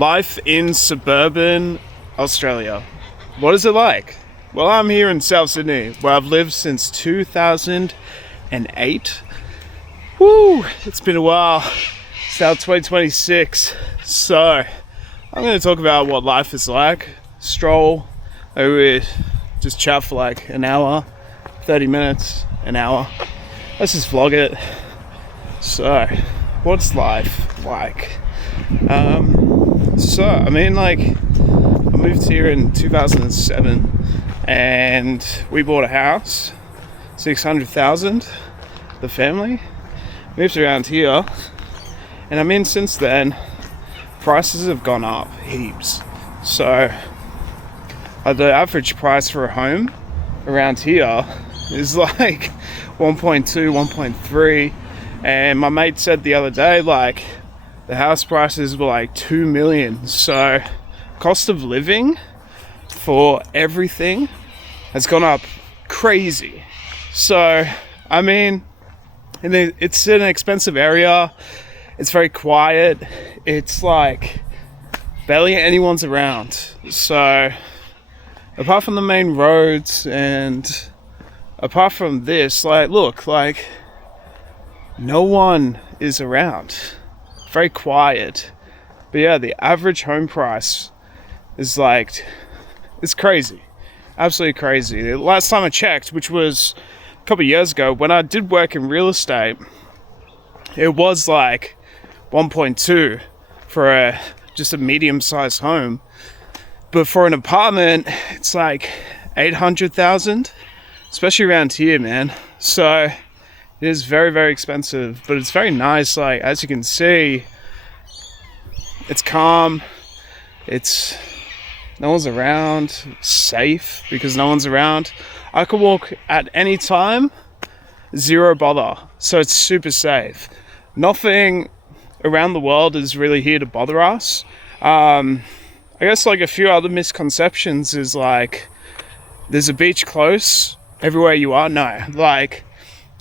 Life in suburban Australia. What is it like? Well, I'm here in South Sydney, where I've lived since 2008. Woo! It's been a while. It's now 2026. So, I'm going to talk about what life is like. Stroll over, just chat for like an hour, 30 minutes, an hour. Let's just vlog it. So, what's life like? I moved here in 2007 and we bought a house, 600,000, the family. Moved around here, and since then, prices have gone up heaps. So, the average price for a home around here is like 1.2, 1.3, and my mate said the other day, like, the house prices were like 2 million. So cost of living for everything has gone up crazy. So, it's an expensive area. It's very quiet. It's like barely anyone's around. So apart from the main roads and apart from this, no one is around. Very quiet. But yeah, the average home price is it's crazy. Absolutely crazy. The last time I checked, which was a couple of years ago, when I did work in real estate, it was like 1.2 for just a medium-sized home. But for an apartment, it's like 800,000, especially around here, man. So it is very, very expensive, but it's very nice. Like, as you can see, it's calm. No one's around. It's safe because no one's around. I could walk at any time, zero bother. So it's super safe. Nothing around the world is really here to bother us. I guess like a few other misconceptions is like, there's a beach close everywhere you are. No, like,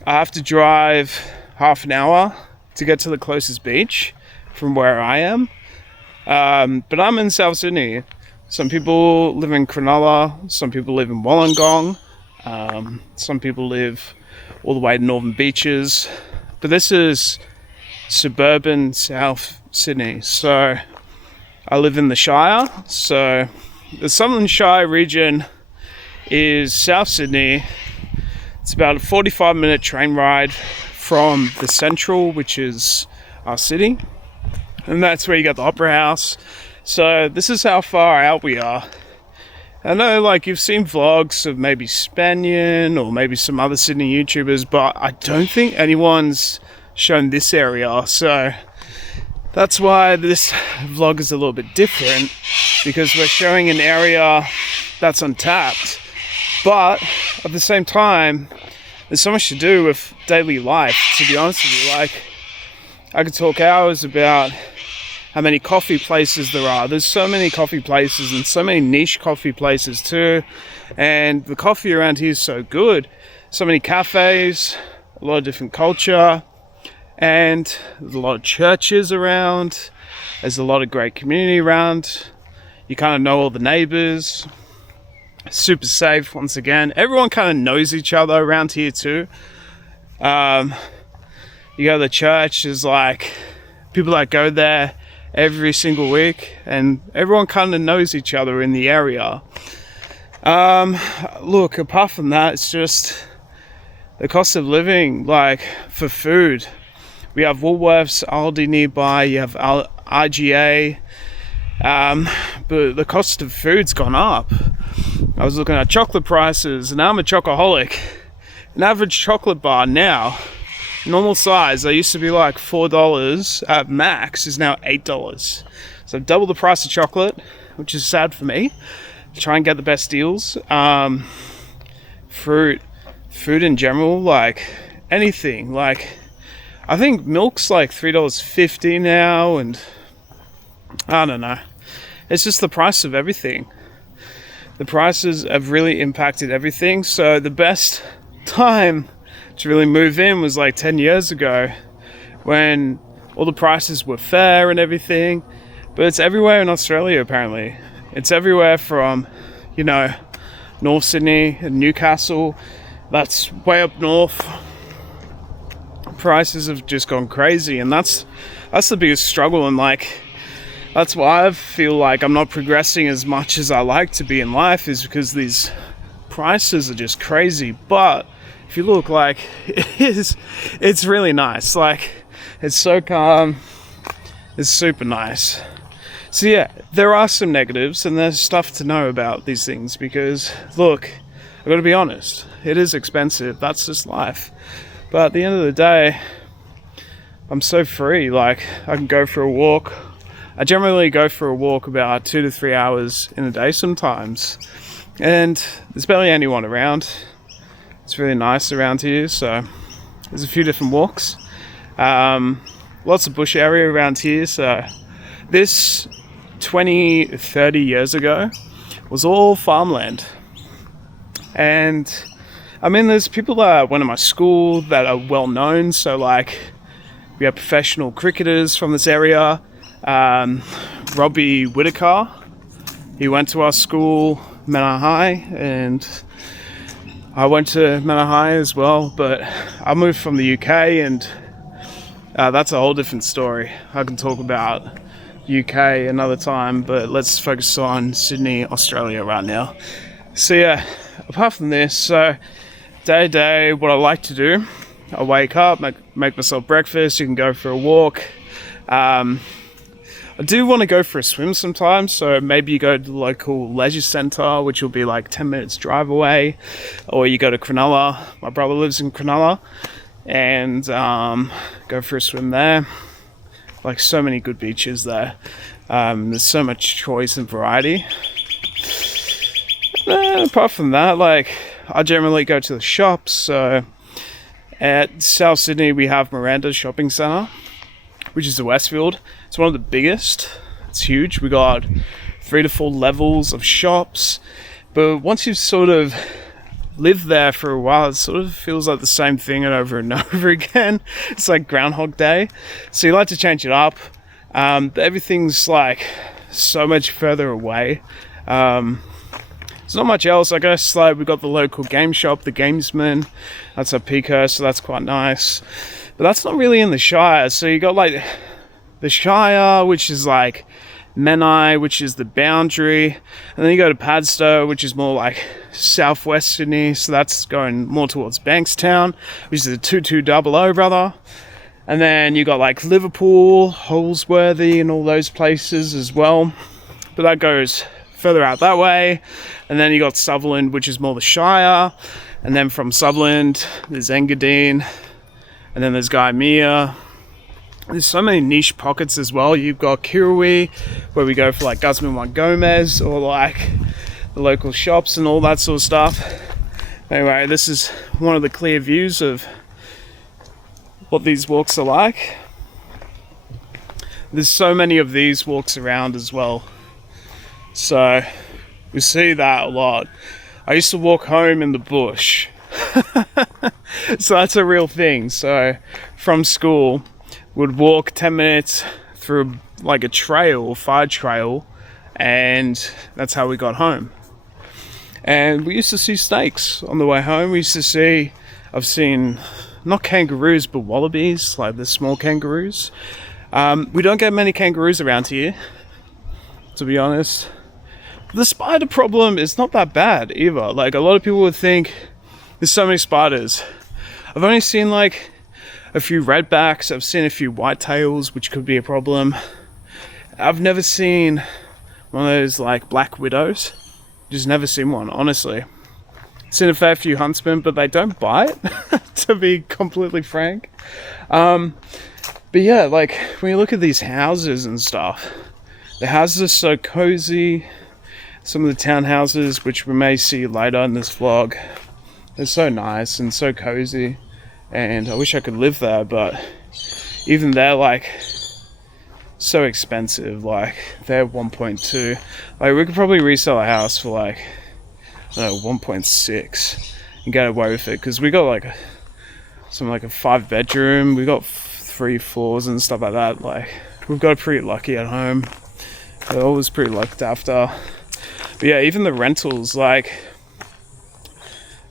I have to drive half an hour to get to the closest beach from where I am. But I'm in South Sydney. Some people live in Cronulla. Some people live in Wollongong. Some people live all the way to Northern Beaches. But this is suburban South Sydney. So I live in the Shire. So the Sutherland Shire region is South Sydney. It's about a 45-minute train ride from the central, which is our city. And that's where you got the Opera House. So this is how far out we are. I know, like, you've seen vlogs of maybe Spanian or maybe some other Sydney YouTubers, but I don't think anyone's shown this area. So that's why this vlog is a little bit different, because we're showing an area that's untapped. But at the same time, there's so much to do with daily life, to be honest with you. Like, I could talk hours about how many coffee places there are. There's so many coffee places and so many niche coffee places too. And the coffee around here is so good. So many cafes, a lot of different culture, and there's a lot of churches around. There's a lot of great community around. You kind of know all the neighbors. Super safe once again. Everyone kind of knows each other around here too. You go to the church, there's like people that go there every single week, and everyone kind of knows each other in the area. Apart from that, it's just the cost of living. Like, for food, we have Woolworths, Aldi nearby, you have IGA, but the cost of food's gone up. I was looking at chocolate prices, and now I'm a chocoholic. An average chocolate bar now, normal size, they used to be like $4 at max, is now $8. So I've doubled the price of chocolate, which is sad for me. Try and get the best deals. Food in general, like anything. Like, I think milk's like $3.50 now, and I don't know. It's just the price of everything. The prices have really impacted everything. So the best time to really move in was like 10 years ago, when all the prices were fair and everything. but it's everywhere in Australia apparently. It's everywhere from, you know, North Sydney and Newcastle. That's way up north. Prices have just gone crazy, and that's the biggest struggle. And like, that's why I feel like I'm not progressing as much as I like to be in life, is because these prices are just crazy. But if you look, like, it's really nice. Like, it's so calm, it's super nice. So yeah, there are some negatives, and there's stuff to know about these things, because look, I've got to be honest, it is expensive. That's just life. But at the end of the day, I'm so free. Like, I can go for a walk. I generally go for a walk about 2 to 3 hours in a day sometimes, and there's barely anyone around. It's really nice around here, so there's a few different walks. Lots of bush area around here. So this 20-30 years ago was all farmland. And I mean, there's people that went to my school that are well known. So like, we have professional cricketers from this area. Robbie Whitaker, he went to our school, Manor High, and I went to Manor High as well, but I moved from the UK, and that's a whole different story. I can talk about UK another time, but let's focus on Sydney, Australia right now. So yeah, apart from this, so day to day, what I like to do, I wake up, make myself breakfast, you can go for a walk. I do want to go for a swim sometimes, so maybe you go to the local leisure centre, which will be like 10 minutes drive away, or you go to Cronulla. My brother lives in Cronulla, and go for a swim there. Like, so many good beaches there. There's so much choice and variety. Apart from that, like, I generally go to the shops. So at South Sydney, we have Miranda Shopping Centre, which is the Westfield. It's one of the biggest. It's huge. We got 3 to 4 levels of shops. But once you've sort of lived there for a while, it sort of feels like the same thing over and over again. It's like Groundhog Day. So you like to change it up. Everything's like so much further away. There's not much else. I guess like we've got the local game shop, the Gamesman. That's a Pico, so that's quite nice. But that's not really in the Shire. So you got like the Shire, which is like Menai, which is the boundary, and then you go to Padstow, which is more like southwest Sydney, so that's going more towards Bankstown, which is a 2200, brother. And then you got like Liverpool, Holsworthy, and all those places as well, but that goes further out that way. And then you got Sutherland, which is more the Shire, and then from Sutherland there's Engadine, and then there's Gymea. There's so many niche pockets as well. You've got Kirrawee, where we go for like Guzman Juan Gomez, or like the local shops and all that sort of stuff. Anyway, this is one of the clear views of what these walks are like. There's so many of these walks around as well, so we see that a lot. I used to walk home in the bush. So that's a real thing. So from school, would walk 10 minutes through like a trail, fire trail, and that's how we got home. And we used to see snakes on the way home. We used to see, I've seen not kangaroos but wallabies, like the small kangaroos. We don't get many kangaroos around here, to be honest. The spider problem is not that bad either. Like, a lot of people would think there's so many spiders. I've only seen like a few redbacks, I've seen a few whitetails, which could be a problem. I've never seen one of those like black widows. Just never seen one, honestly. Seen a fair few huntsmen, but they don't bite, to be completely frank. But yeah, like when you look at these houses and stuff, the houses are so cozy. Some of the townhouses, which we may see later in this vlog, they're so nice and so cozy. And I wish I could live there, but even they're like so expensive. Like, they're 1.2. Like, we could probably resell a house for like, I don't know, 1.6 and get away with it, because we got like something like a 5-bedroom. We got 3 floors and stuff like that. Like, we've got pretty lucky at home. They're always pretty looked after. But yeah, even the rentals, like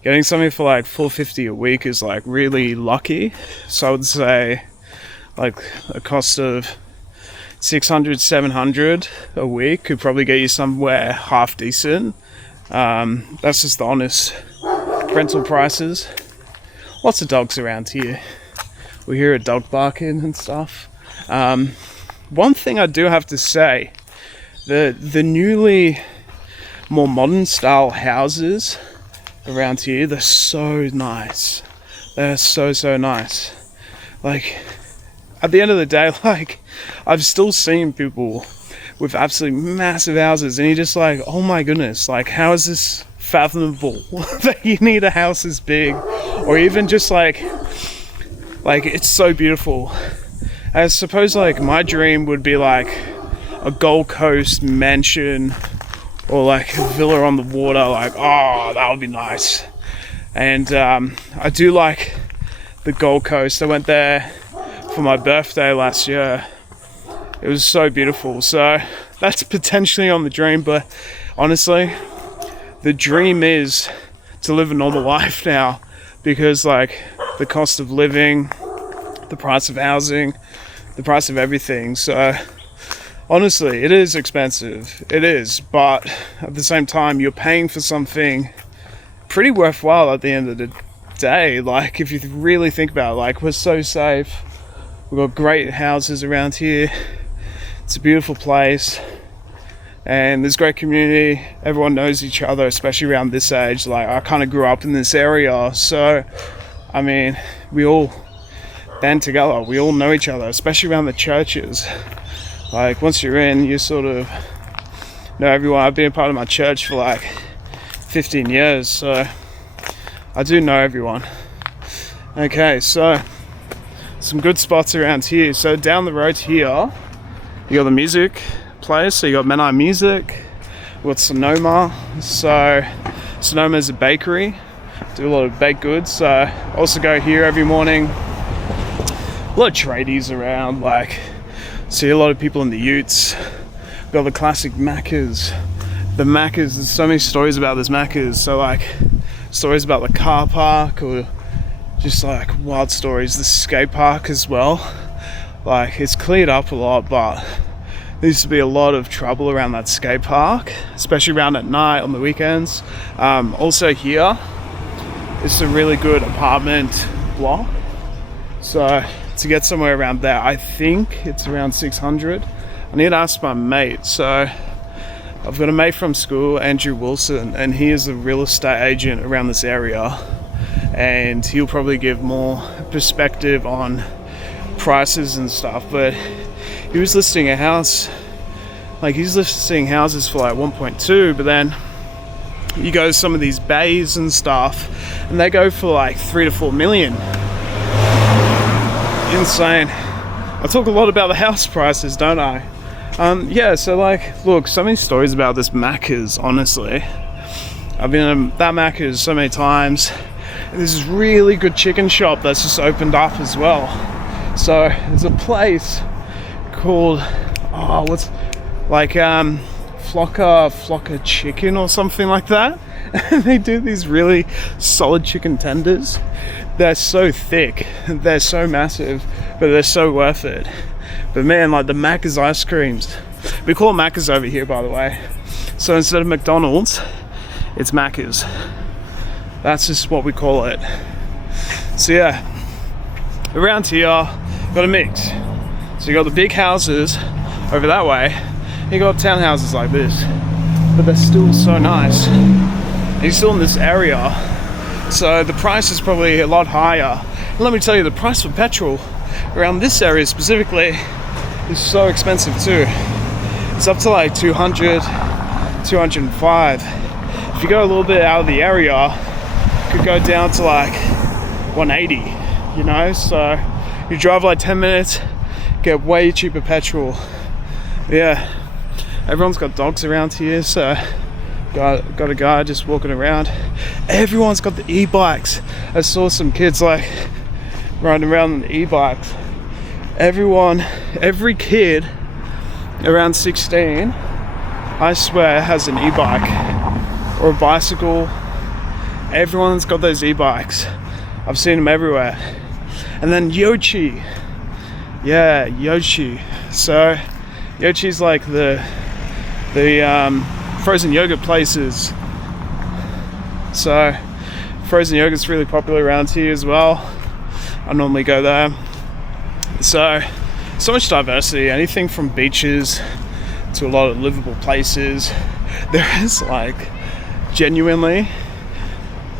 getting something for like $450 a week is like really lucky. So I would say like a cost of $600-700 a week could probably get you somewhere half decent. That's just the honest rental prices. Lots of dogs around here. We hear a dog barking and stuff. One thing I do have to say, the newly more modern style houses around here, they're so nice. They're so nice. Like, at the end of the day, like, I've still seen people with absolutely massive houses and you're just like, oh my goodness, like, how is this fathomable that you need a house as big? Or even just like it's so beautiful. I suppose like my dream would be like a Gold Coast mansion or like a villa on the water. Like, oh, that would be nice. And I do like the Gold Coast. I went there for my birthday last year. It was so beautiful. So that's potentially on the dream, but honestly, the dream is to live a normal life now, because like the cost of living, the price of housing, the price of everything. So honestly, it is expensive. It is, but at the same time, you're paying for something pretty worthwhile at the end of the day. Like, if you really think about it, like, we're so safe. We've got great houses around here. It's a beautiful place. And there's great community. Everyone knows each other, especially around this age. Like, I kind of grew up in this area. So, I mean, we all band together. We all know each other, especially around the churches. Like, once you're in, you sort of know everyone. I've been a part of my church for like 15 years, so I do know everyone. Okay, so some good spots around here. So down the road here, you got the music place. So you got Menai Music. We got Sonoma. So Sonoma is a bakery. Do a lot of baked goods. So also go here every morning. A lot of tradies around. Like, see a lot of people in the utes. Got the classic Maccas. The Maccas, there's so many stories about this Maccas. So like stories about the car park, or just like wild stories. The skate park as well. Like, it's cleared up a lot, but there used to be a lot of trouble around that skate park, especially around at night on the weekends. Also here, it's a really good apartment block. So to get somewhere around there, I think it's around 600. I need to ask my mate. So I've got a mate from school, Andrew Wilson, and he is a real estate agent around this area, and he'll probably give more perspective on prices and stuff. But he was listing a house, like, he's listing houses for like 1.2, but then you go to some of these bays and stuff and they go for like 3 to 4 million. Insane. I talk a lot about the house prices, don't I? Yeah, so like, look, so many stories about this Macca's, honestly. I've been in that Macca's so many times. There's this really good chicken shop that's just opened up as well. So there's a place called, Flocka Chicken or something like that. And they do these really solid chicken tenders. They're so thick, they're so massive, but they're so worth it. But man, like the Macca's ice creams, we call it Macca's over here, by the way. So instead of McDonald's, it's Macca's. That's just what we call it. So yeah, around here, got a mix. So you got the big houses over that way, you got townhouses like this, but they're still so nice. And you're still in this area, so the price is probably a lot higher. And let me tell you, the price for petrol around this area specifically is so expensive too. It's up to like 200, 205. If you go a little bit out of the area, it could go down to like 180, you know? So you drive like 10 minutes, get way cheaper petrol. Yeah, everyone's got dogs around here, so got a guy just walking around. Everyone's got the e-bikes. I saw some kids like riding around on the e-bikes. Every kid around 16 I swear, has an e-bike or a bicycle. Everyone's got those e-bikes. I've seen them everywhere. And then Yochi. Yeah, Yochi. So Yochi's like the frozen yogurt places. So frozen yogurt's really popular around here as well. I normally go there. So much diversity, anything from beaches to a lot of livable places. There is like genuinely,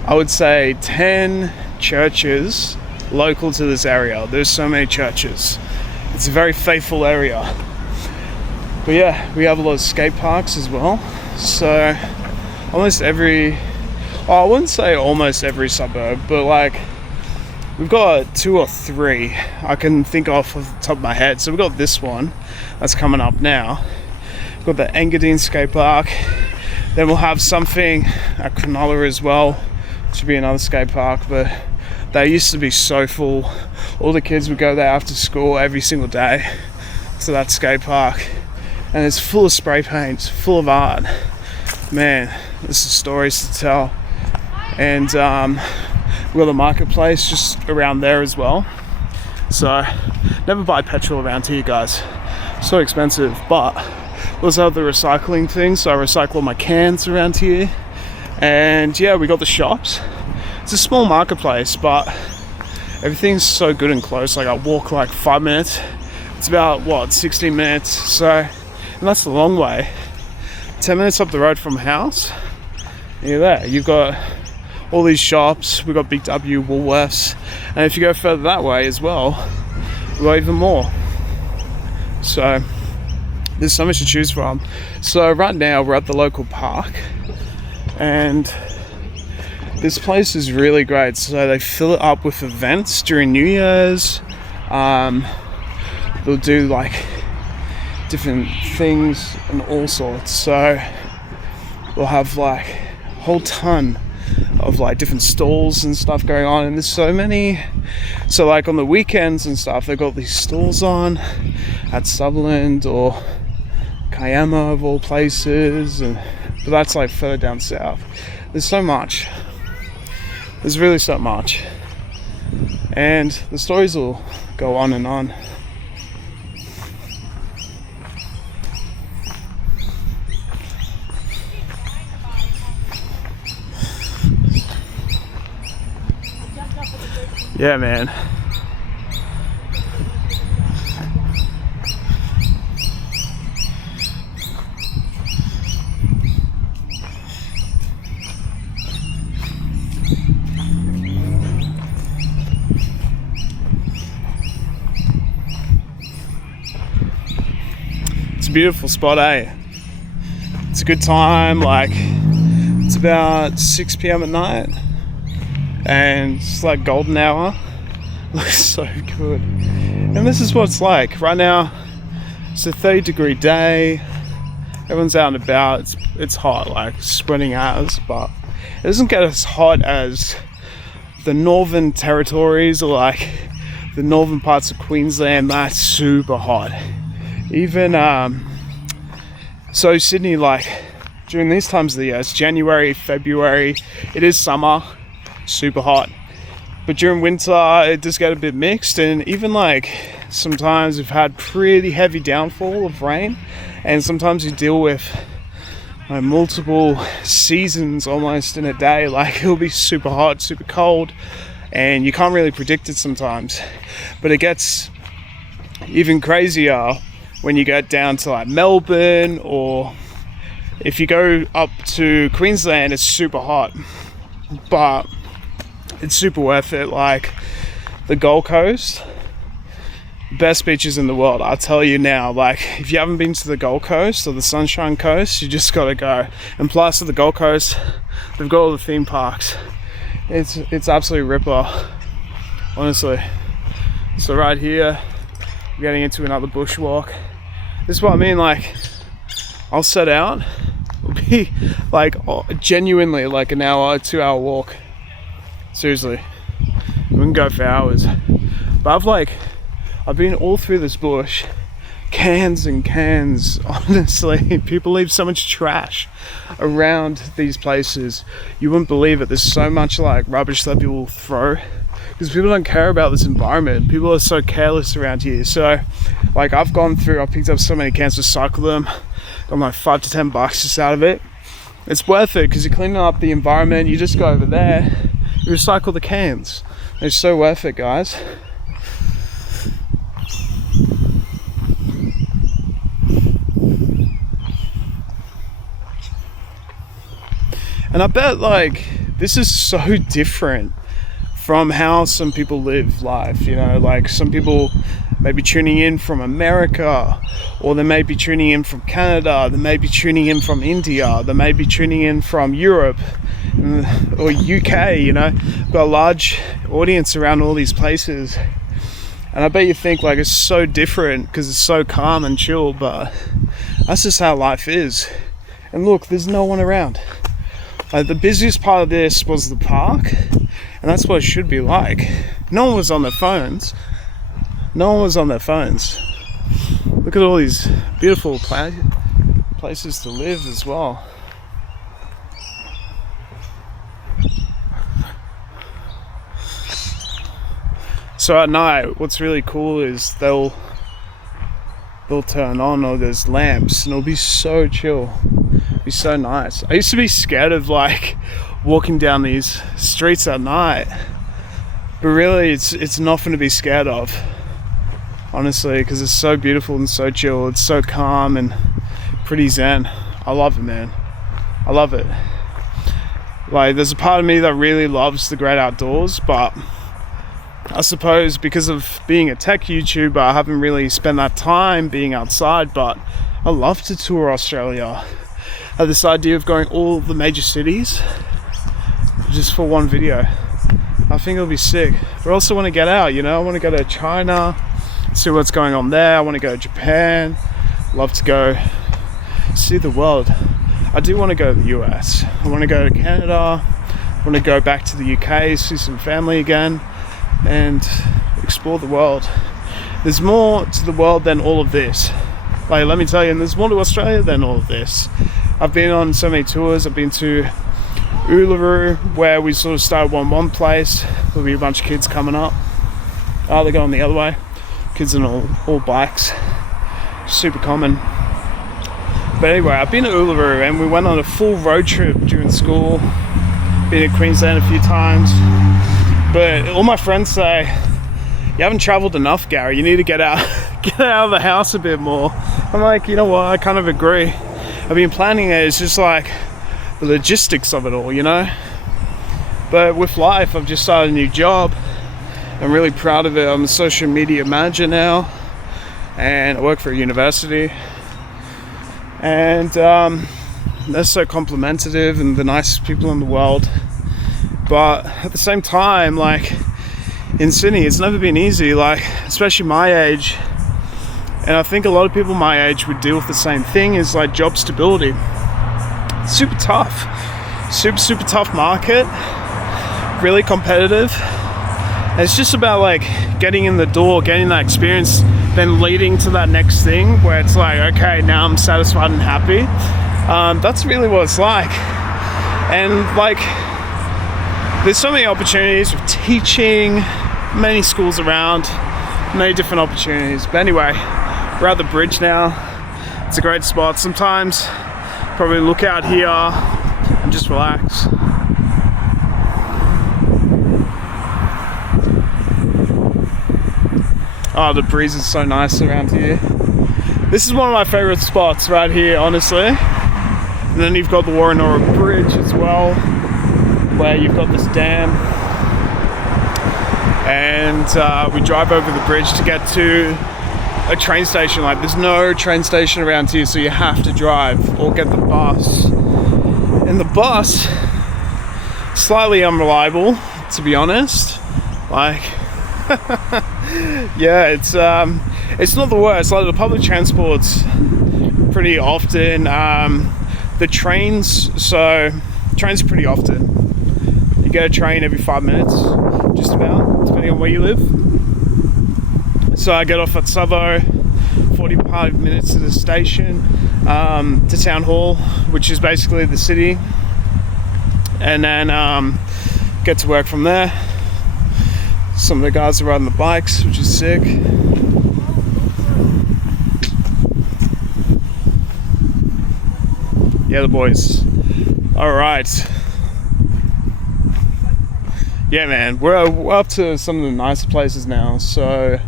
I would say 10 churches local to this area. There's so many churches. It's a very faithful area. But yeah, we have a lot of skate parks as well. So almost every, I wouldn't say almost every suburb, but like we've got 2 or 3 I can think of off the top of my head. So we've got this one that's coming up now. We've got the Engadine skate park. Then we'll have something at Cronulla as well, which would be another skate park, but they used to be so full. All the kids would go there after school every single day to that skate park, and it's full of spray paints, full of art. Man, there's some stories to tell. And we've got the marketplace just around there as well. So never buy petrol around here, guys. So expensive. But we also have the recycling thing, so I recycle all my cans around here. And yeah, we got the shops. It's a small marketplace, but everything's so good and close. Like I walk like 5 minutes. It's about what, 16 minutes. So, and that's the long way. 10 minutes up the road from a house, you're there. You've got all these shops. We've got Big W, Woolworths, and if you go further that way as well, we've got even more. So there's so much to choose from. So right now we're at the local park, and this place is really great. So they fill it up with events during New Year's. They'll do like different things and all sorts. So we'll have like a whole ton of like different stalls and stuff going on, and there's so many. So like on the weekends and stuff, they've got these stalls on at Sutherland or Kiama of all places, and but that's like further down south. There's so much. There's really so much, and the stories will go on and on. Yeah, man. It's a beautiful spot, eh? It's a good time, like it's about 6 p.m. at night. And it's like golden hour. Looks so good. And this is what it's like right now. It's a 30-degree day. Everyone's out and about. It's hot, like spreading hours, but it doesn't get as hot as the northern territories or like the northern parts of Queensland. That's super hot. Even so Sydney, like during these times of the year, it's January, February, it is summer, super hot. But during winter it does get a bit mixed, and even like sometimes we've had pretty heavy downfall of rain, and sometimes you deal with like multiple seasons almost in a day. Like it'll be super hot, super cold, and you can't really predict it sometimes. But it gets even crazier when you get down to like Melbourne, or if you go up to Queensland, it's super hot, but it's super worth it. Like the Gold Coast, best beaches in the world, I'll tell you now. Like if you haven't been to the Gold Coast or the Sunshine Coast, you just gotta go. And plus at the Gold Coast, they've got all the theme parks. It's absolutely ripper, honestly. So right here, we're getting into another bushwalk. This is what I mean, like I'll set out, it'll be like genuinely like an hour, 2 hour walk. Seriously, we can go for hours. But I've been all through this bush, cans and cans. Honestly, people leave so much trash around these places. You wouldn't believe it. There's so much like rubbish that people throw because people don't care about this environment. People are so careless around here. So like I've picked up so many cans, recycle them, got like $5 to $10 just out of it. It's worth it because you're cleaning up the environment. You just go over there, you recycle the cans. It's so worth it, guys. And I bet like this is so different from how some people live life, you know, like some people may be tuning in from America, or they may be tuning in from Canada, they may be tuning in from India, they may be tuning in from Europe or UK, you know. Got a large audience around all these places, and I bet you think like it's so different because it's so calm and chill, but that's just how life is. And look, there's no one around. Like the busiest part of this was the park, and that's what it should be like. No one was on their phones. No one was on their phones. Look at all these beautiful places to live as well. So at night, what's really cool is they'll turn on all those lamps, and it'll be so chill. It'll be so nice. I used to be scared of like walking down these streets at night, but really it's nothing to be scared of, honestly, because it's so beautiful and so chill. It's so calm and pretty zen. I love it, man. I love it. Like there's a part of me that really loves the great outdoors, but I suppose because of being a tech YouTuber, I haven't really spent that time being outside. But I love to tour Australia. I have this idea of going all the major cities just for one video. I think it'll be sick. But I also want to get out, you know. I want to go to China, see what's going on there. I want to go to Japan. Love to go see the world. I do want to go to the US. I want to go to Canada. I want to go back to the UK, see some family again, and explore the world. There's more to the world than all of this. Like, let me tell you, and there's more to Australia than all of this. I've been on so many tours. I've been to Uluru, where we sort of started one place. There'll be a bunch of kids coming up. Oh, they're going the other way. Kids on all bikes. Super common. But anyway, I've been to Uluru, and we went on a full road trip during school. Been to Queensland a few times. But all my friends say, you haven't traveled enough, Gary. You need to get out of the house a bit more. I'm like, you know what? I kind of agree. I've been planning it. It's just like the logistics of it all, you know? But with life, I've just started a new job. I'm really proud of it. I'm a social media manager now, and I work for a university. And they're so complimentary and the nicest people in the world. But at the same time, like in Sydney, it's never been easy, like especially my age. And I think a lot of people my age would deal with the same thing, is like job stability. It's super tough. Super tough market. Really competitive. And it's just about like getting in the door, getting that experience, then leading to that next thing where it's like, okay, now I'm satisfied and happy. That's really what it's like. And like, there's so many opportunities with teaching, many schools around, many different opportunities. But anyway, we're at the bridge now. It's a great spot. Sometimes probably look out here and just relax. Oh, the breeze is so nice around here. This is one of my favorite spots right here, honestly. And then you've got the Warrenora Bridge as well, where you've got this dam. And we drive over the bridge to get to a train station. Like, there's no train station around here, so you have to drive or get the bus. And the bus, slightly unreliable, to be honest. Like, yeah, it's not the worst. Like, the public transport's pretty often. The trains are pretty often. You get a train every 5 minutes, just about, depending on where you live. So I get off at Savo 45 minutes to the station, to town hall, which is basically the city, and then get to work from there. Some of the guys are riding the bikes, which is sick. Yeah, the boys. All right. Yeah, man, we're up to some of the nicer places now. So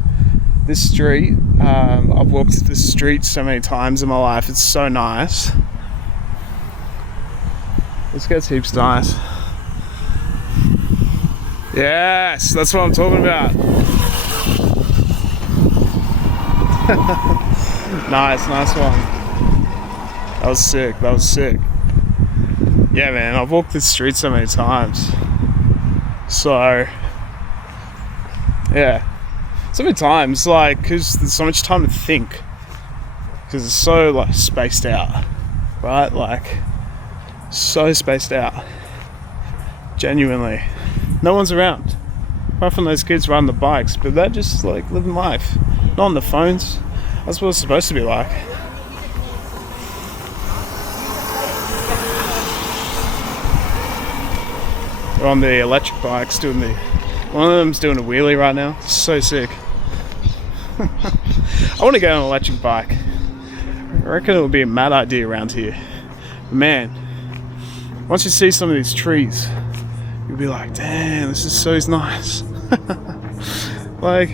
this street, I've walked this street so many times in my life. It's so nice. This gets heaps nice. Yes, that's what I'm talking about. Nice one. That was sick. Yeah, man, I've walked this street so many times. So, yeah. So many times, like, because there's so much time to think. Because it's so, like, spaced out. Right? Like, so spaced out. Genuinely. No one's around. Apart from those kids riding the bikes. But they're just, like, living life. Not on the phones. That's what it's supposed to be like. They're on the electric bikes one of them's doing a wheelie right now. So sick. I want to get on an electric bike. I reckon it would be a mad idea around here. But man, once you see some of these trees, you'll be like, damn, this is so nice. Like,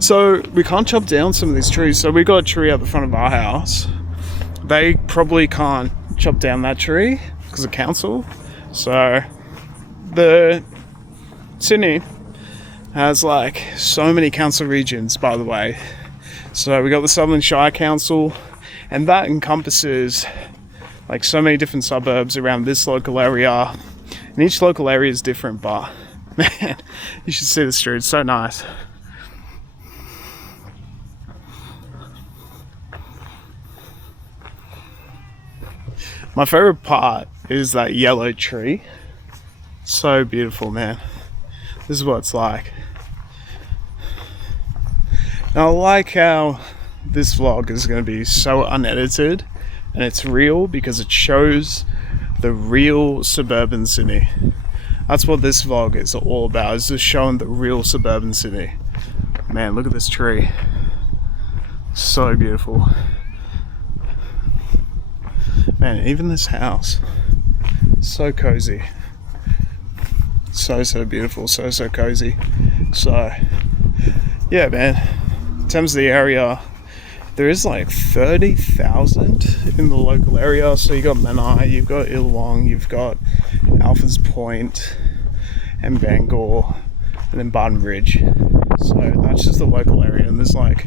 so we can't chop down some of these trees. So we got a tree at the front of our house. They probably can't chop down that tree because of council. So the Sydney has like so many council regions, by the way. So we got the Southern Shire Council, and that encompasses like so many different suburbs around this local area. And each local area is different, but man, you should see the street. It's so nice. My favorite part is that yellow tree. So beautiful, man. This is what it's like. Now, I like how this vlog is going to be so unedited and it's real because it shows the real suburban Sydney. That's what this vlog is all about, is just showing the real suburban Sydney. Man, look at this tree. So beautiful. Man, even this house. So cozy. So beautiful, so cozy. So yeah, man, in terms of the area, there is like 30,000 in the local area. So you got Menai, you've got Illawong, you've got Alphas Point and Bangor, and then Barton Ridge. So that's just the local area, and there's like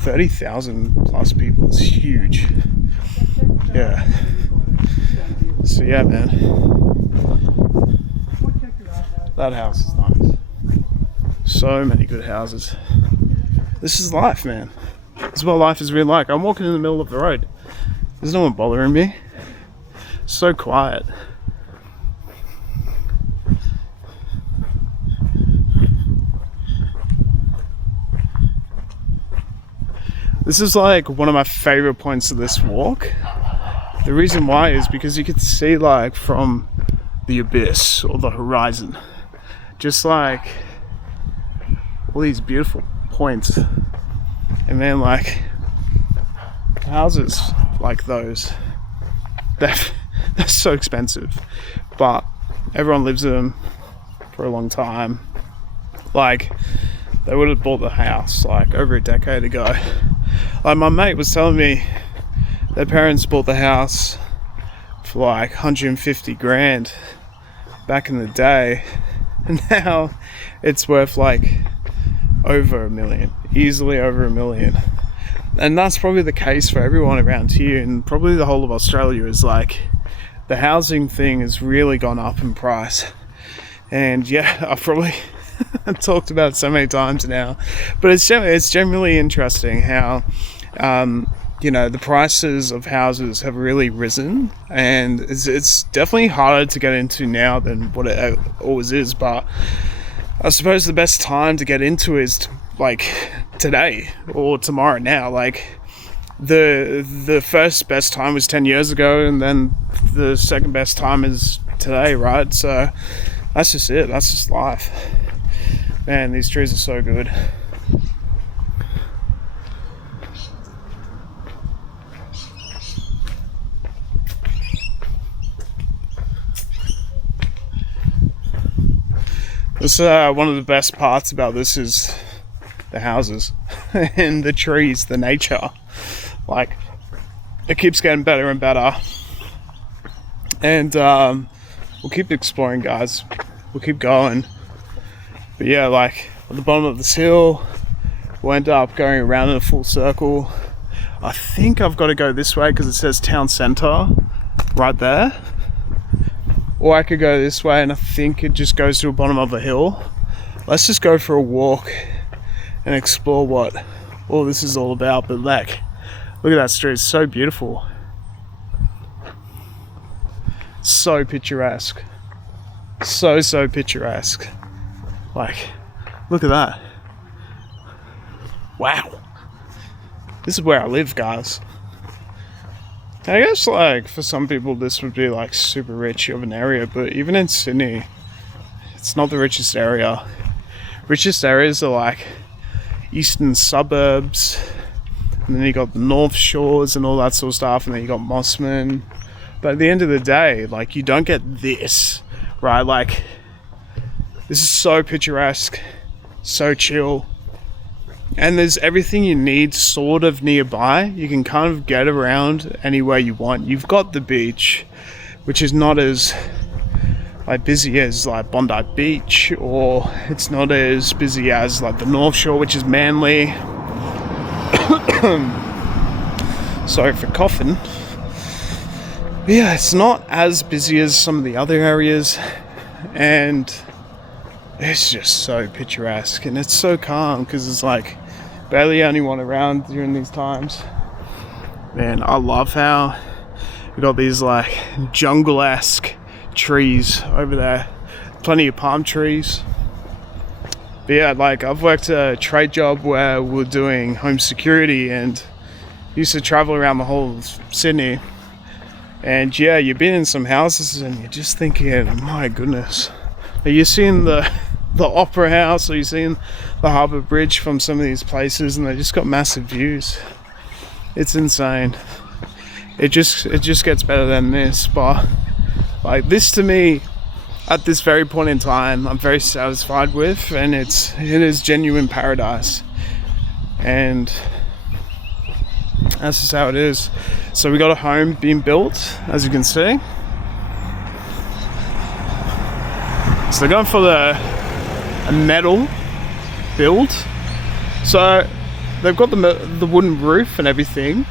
30,000 plus people. It's huge. Yeah. So yeah, man, that house is nice. So many good houses. This is life, man. This is what life is really like. I'm walking in the middle of the road. There's no one bothering me. So quiet. This is like one of my favorite points of this walk. The reason why is because you can see like from the abyss or the horizon, just like all these beautiful points. And man, like houses like those, they're so expensive, but everyone lives in them for a long time. Like they would have bought the house like over a decade ago. Like my mate was telling me their parents bought the house for like 150 grand back in the day, and now it's worth like over $1 million, easily over $1 million. And that's probably the case for everyone around here, and probably the whole of Australia. Is like the housing thing has really gone up in price. And yeah, I've probably talked about it so many times now, but it's generally interesting how you know, the prices of houses have really risen, and it's definitely harder to get into now than what it always is. But I suppose the best time to get into is to, like, today or tomorrow now. Like the first best time was 10 years ago, and then the second best time is today, right? So that's just it. That's just life. Man, these trees are so good. This one of the best parts about this is the houses and the trees, the nature. Like, it keeps getting better and better, and we'll keep exploring, guys. We'll keep going. But yeah, like at the bottom of this hill, we'll end up going around in a full circle. I think I've got to go this way because it says town center right there. Or I could go this way, and I think it just goes to the bottom of a hill. Let's just go for a walk and explore what all this is all about. But like, look at that street, it's so beautiful. So picturesque. So picturesque. Like, look at that. Wow. This is where I live, guys. I guess, like, for some people this would be like super rich of an area, but even in Sydney, it's not the richest area. Richest areas are like eastern suburbs, and then you got the North Shores and all that sort of stuff, and then you got Mossman. But at the end of the day, like, you don't get this, right? Like, this is so picturesque, so chill. And there's everything you need sort of nearby. You can kind of get around anywhere you want. You've got the beach, which is not as like busy as like Bondi Beach, or it's not as busy as like the North Shore, which is Manly. Sorry for coughing. But yeah, it's not as busy as some of the other areas, and it's just so picturesque, and it's so calm because it's like barely anyone around during these times. Man, I love how we got these like jungle-esque trees over there. Plenty of palm trees. But yeah, like, I've worked a trade job where we're doing home security and used to travel around the whole of Sydney. And yeah, you've been in some houses and you're just thinking, my goodness. Are you seeing the Opera House, or you're seeing the Harbour Bridge from some of these places, and they just got massive views. It's insane. It just gets better than this, but like, this to me at this very point in time I'm very satisfied with, and it is genuine paradise, and that's just how it is. So we got a home being built, as you can see. So they're going for a metal build. So they've got the wooden roof and everything,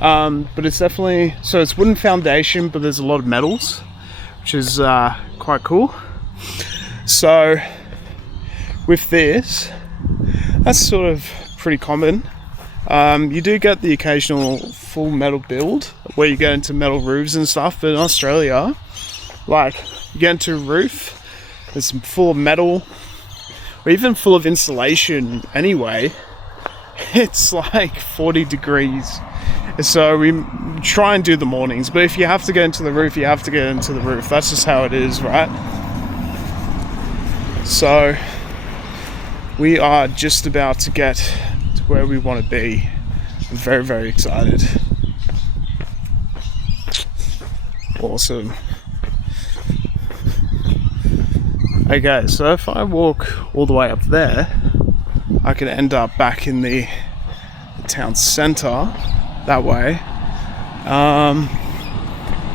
but it's definitely, so it's wooden foundation, but there's a lot of metals, which is quite cool. So with this, that's sort of pretty common. You do get the occasional full metal build where you get into metal roofs and stuff, but in Australia, like, you get into a roof that's full of metal, or even full of insulation anyway, it's like 40 degrees. So we try and do the mornings, but if you have to get into the roof, you have to get into the roof. That's just how it is, right? So we are just about to get to where we want to be. I'm very, very excited. Awesome. Okay, so if I walk all the way up there, I could end up back in the town centre that way,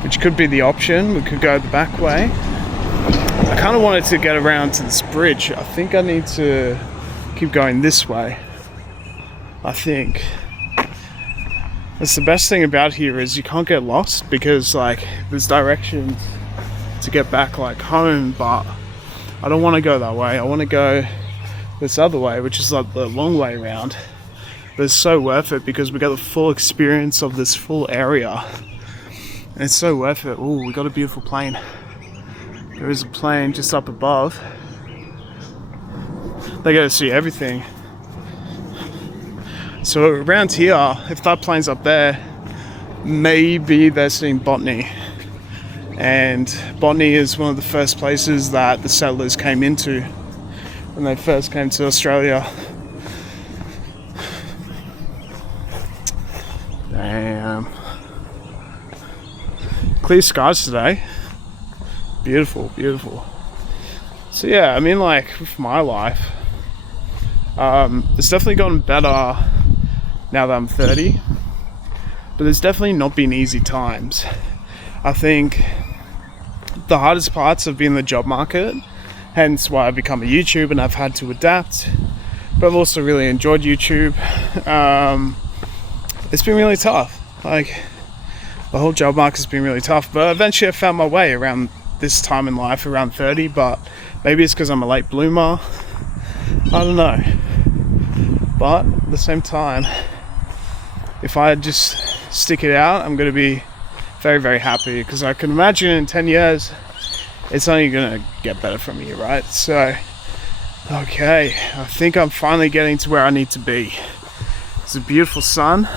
which could be the option. We could go the back way. I kind of wanted to get around to this bridge. I think I need to keep going this way. I think that's the best thing about here, is you can't get lost, because like, there's directions to get back like home, but I don't want to go that way. I want to go this other way, which is like the long way around. But it's so worth it because we got the full experience of this full area, and it's so worth it. Oh, we got a beautiful plane. There is a plane just up above. They get to see everything. So around here, if that plane's up there, maybe they're seeing botany. And botany is one of the first places that the settlers came into when they first came to Australia. Damn. Clear skies today. Beautiful, beautiful. So yeah, I mean, like, with my life, it's definitely gotten better now that I'm 30, but there's definitely not been easy times. I think the hardest parts have been the job market, hence why I've become a YouTuber and I've had to adapt, but I've also really enjoyed YouTube. It's been really tough. Like, the whole job market's been really tough, but eventually I found my way around this time in life, around 30, but maybe it's because I'm a late bloomer. I don't know. But at the same time, if I just stick it out, I'm going to be very, very happy, because I can imagine in 10 years, it's only going to get better from here, right? So, okay, I think I'm finally getting to where I need to be. It's a beautiful sun,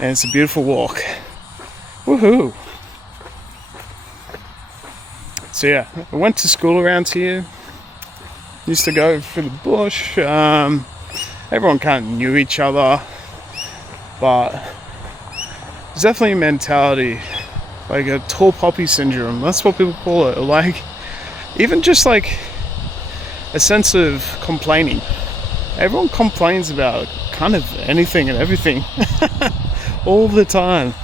and it's a beautiful walk. Woohoo! So yeah, I went to school around here. Used to go through the bush. Everyone kind of knew each other, but there's definitely a mentality, like a tall poppy syndrome. That's what people call it. Or like, even just like a sense of complaining. Everyone complains about kind of anything and everything all the time.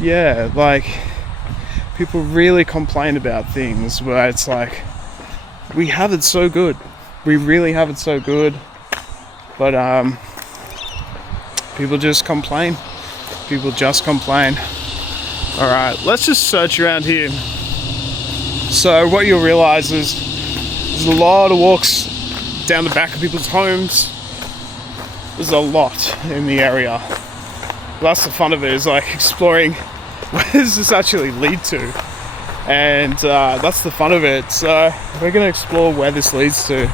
Yeah, like, people really complain about things where it's like, we have it so good. We really have it so good. But people just complain. People just complain. Alright, let's just search around here. So what you'll realize is there's a lot of walks down the back of people's homes. There's a lot in the area. That's the fun of it, is like exploring where does this actually lead to, and that's the fun of it. So we're going to explore where this leads to.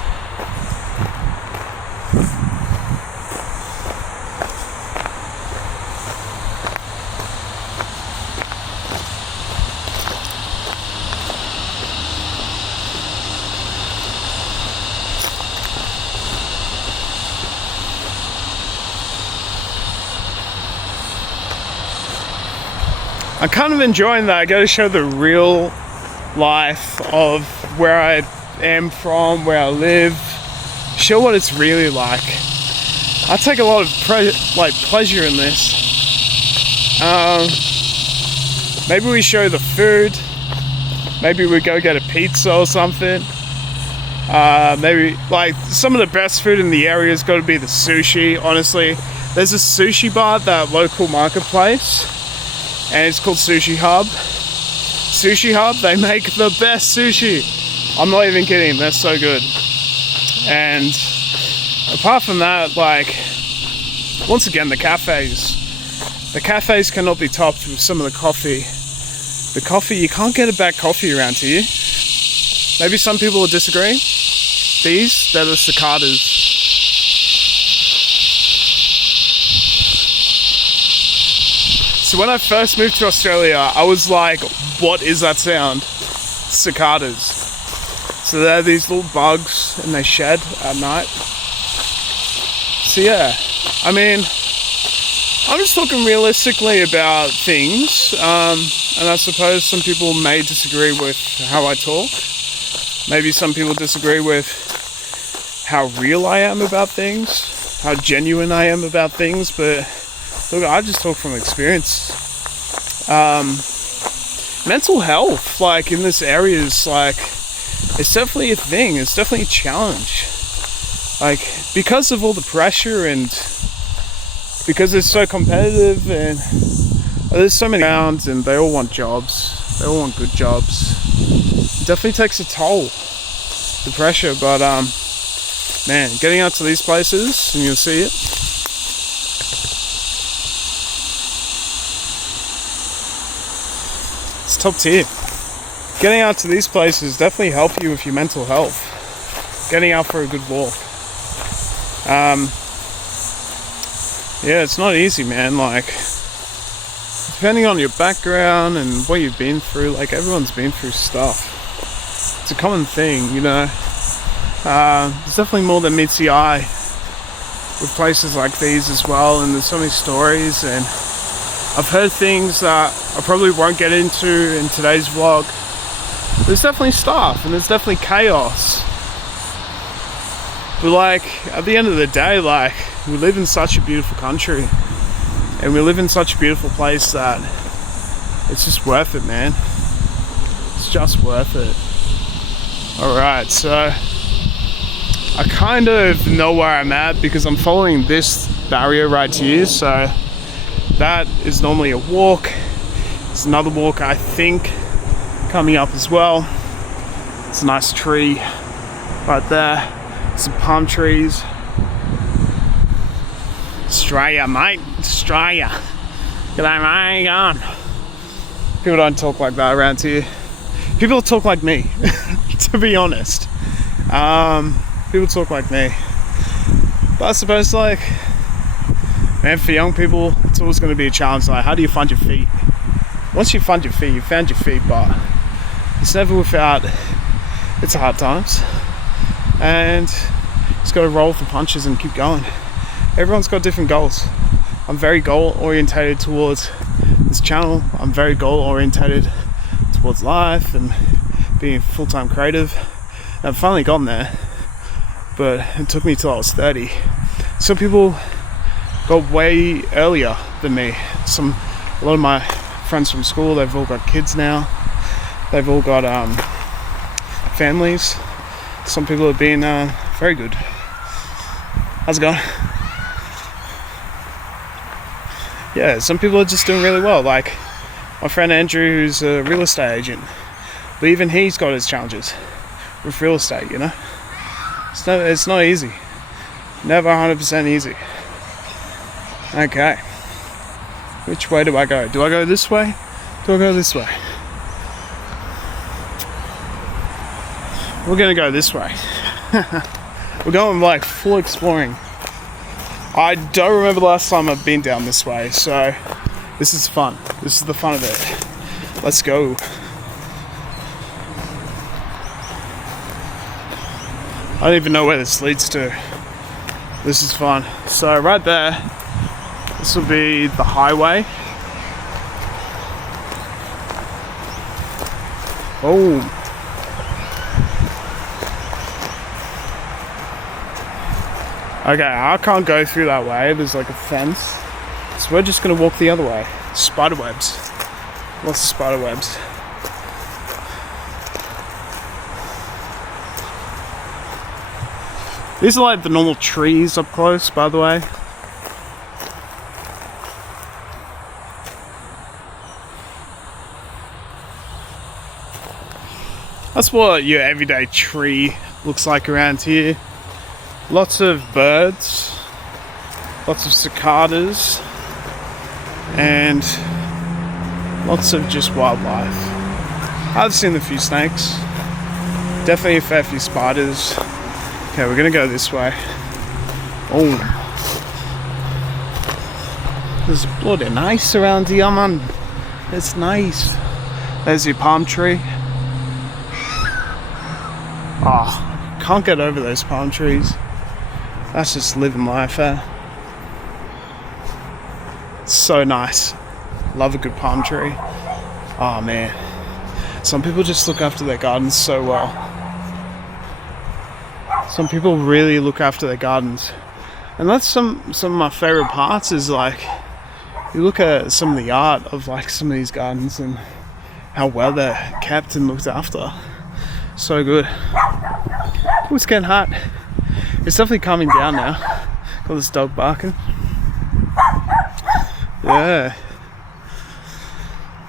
I'm kind of enjoying that. I got to show the real life of where I am from, where I live, show what it's really like. I take a lot of pleasure in this. Maybe we show the food. Maybe we go get a pizza or something. Maybe, like, some of the best food in the area has got to be the sushi. Honestly, there's a sushi bar at that local marketplace, and it's called Sushi Hub. Sushi Hub, they make the best sushi. I'm not even kidding, they're so good. And apart from that, like, once again, the cafes cannot be topped with some of the coffee. The coffee, you can't get a bad coffee around here. Maybe some people will disagree. They're the cicadas. So when I first moved to Australia, I was like, what is that sound? Cicadas. So they're these little bugs, and they shed at night. So yeah, I mean, I'm just talking realistically about things, and I suppose some people may disagree with how I talk. Maybe some people disagree with how real I am about things, how genuine I am about things, but look, I just talk from experience. Mental health, like, in this area is like, it's definitely a thing. It's definitely a challenge. Like, because of all the pressure and because it's so competitive and there's so many around and they all want jobs. They all want good jobs. It definitely takes a toll, the pressure, but man, getting out to these places, and you'll see it, it's top tier. Getting out to these places definitely help you with your mental health. Getting out for a good walk. yeah, it's not easy, man. Like, depending on your background and what you've been through, like, everyone's been through stuff. It's a common thing, you know. There's definitely more than meets the eye with places like these as well, and there's so many stories, and I've heard things that I probably won't get into in today's vlog. There's definitely stuff, and there's definitely chaos. But like, at the end of the day, like, we live in such a beautiful country, and we live in such a beautiful place that it's just worth it, man. It's just worth it. Alright, so I kind of know where I'm at because I'm following this barrier right here. So that is normally a walk. There's another walk, I think, coming up as well. It's a nice tree right there. Some palm trees. Australia, mate. Australia. G'day, mate. How you going? People don't talk like that around here. People talk like me, to be honest. People talk like me. But I suppose, like, man, for young people, it's always going to be a challenge. Like, how do you find your feet? Once you find your feet, you found your feet, but it's never without its hard times. And just got to roll with the punches and keep going. Everyone's got different goals. I'm very goal orientated towards this channel. I'm very goal orientated towards life and being full-time creative. And I've finally gotten there, but it took me till I was 30. Some people got way earlier than me. A lot of my friends from school, they've all got kids now. They've all got families. Some people have been very good. How's it going? Yeah, some people are just doing really well. Like my friend Andrew, who's a real estate agent, but even he's got his challenges with real estate, you know. It's not easy. Never 100% easy. Okay. Which way do I go? Do I go this way? Do I go this way? We're gonna go this way. We're going like full exploring. I don't remember the last time I've been down this way, so this is fun. This is the fun of it. Let's go. I don't even know where this leads to. This is fun. So right there, this will be the highway. Oh. Okay, I can't go through that way. There's like a fence. So we're just gonna walk the other way. Spider webs. Lots of spider webs. These are like the normal trees up close, by the way. That's what your everyday tree looks like around here. Lots of birds, lots of cicadas, and lots of just wildlife. I've seen a few snakes, definitely a fair few spiders. Okay, we're gonna go this way. Oh, there's bloody nice around here, man. It's nice. There's your palm tree. Oh, can't get over those palm trees. That's just living life, eh? It's so nice. Love a good palm tree. Oh man. Some people just look after their gardens so well. Some people really look after their gardens. And that's some of my favorite parts is like, you look at some of the art of like some of these gardens and how well they're kept and looked after. So good. Oh, it's getting hot. It's definitely calming down now. Got this dog barking. Yeah.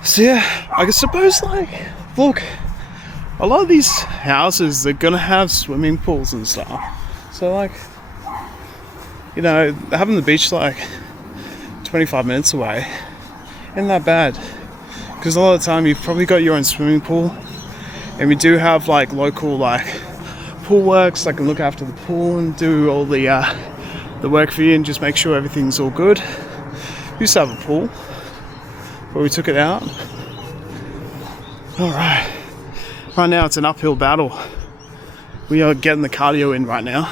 So yeah, I suppose like, look, a lot of these houses, they're gonna have swimming pools and stuff. So like, you know, having the beach like 25 minutes away isn't that bad. Because a lot of the time you've probably got your own swimming pool. And we do have like local like pool works that can look after the pool and do all the the work for you and just make sure everything's all good. We used to have a pool, but we took it out. Alright, right now it's an uphill battle. We are getting the cardio in right now.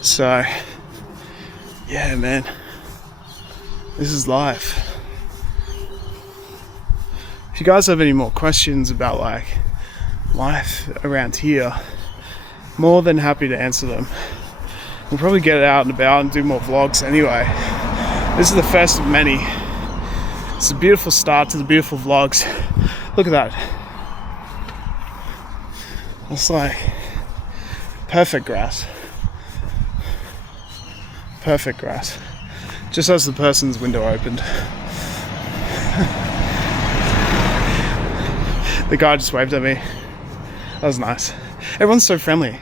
So, yeah, man, this is life. If you guys have any more questions about like life around here, more than happy to answer them. We'll probably get out and about and do more vlogs anyway. This is the first of many. It's a beautiful start to the beautiful vlogs. Look at that. It's like perfect grass. Perfect grass. Just as the person's window opened. The guy just waved at me. That was nice. Everyone's so friendly.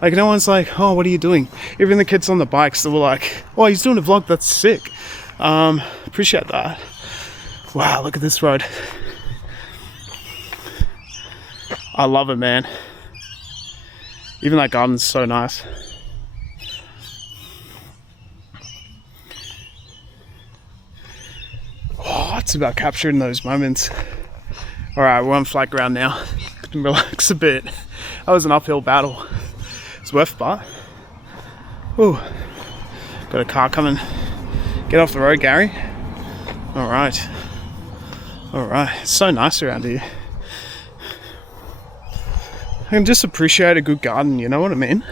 Like, no one's like, oh, what are you doing? Even the kids on the bikes, they were like, oh, he's doing a vlog, that's sick. Appreciate that. Wow, look at this road. I love it, man. Even that garden's so nice. Oh, it's about capturing those moments. Alright, we're on flat ground now. Can relax a bit. That was an uphill battle. It's worth it, but. Ooh. Got a car coming. Get off the road, Gary. Alright. Alright. It's so nice around here. I can just appreciate a good garden, you know what I mean?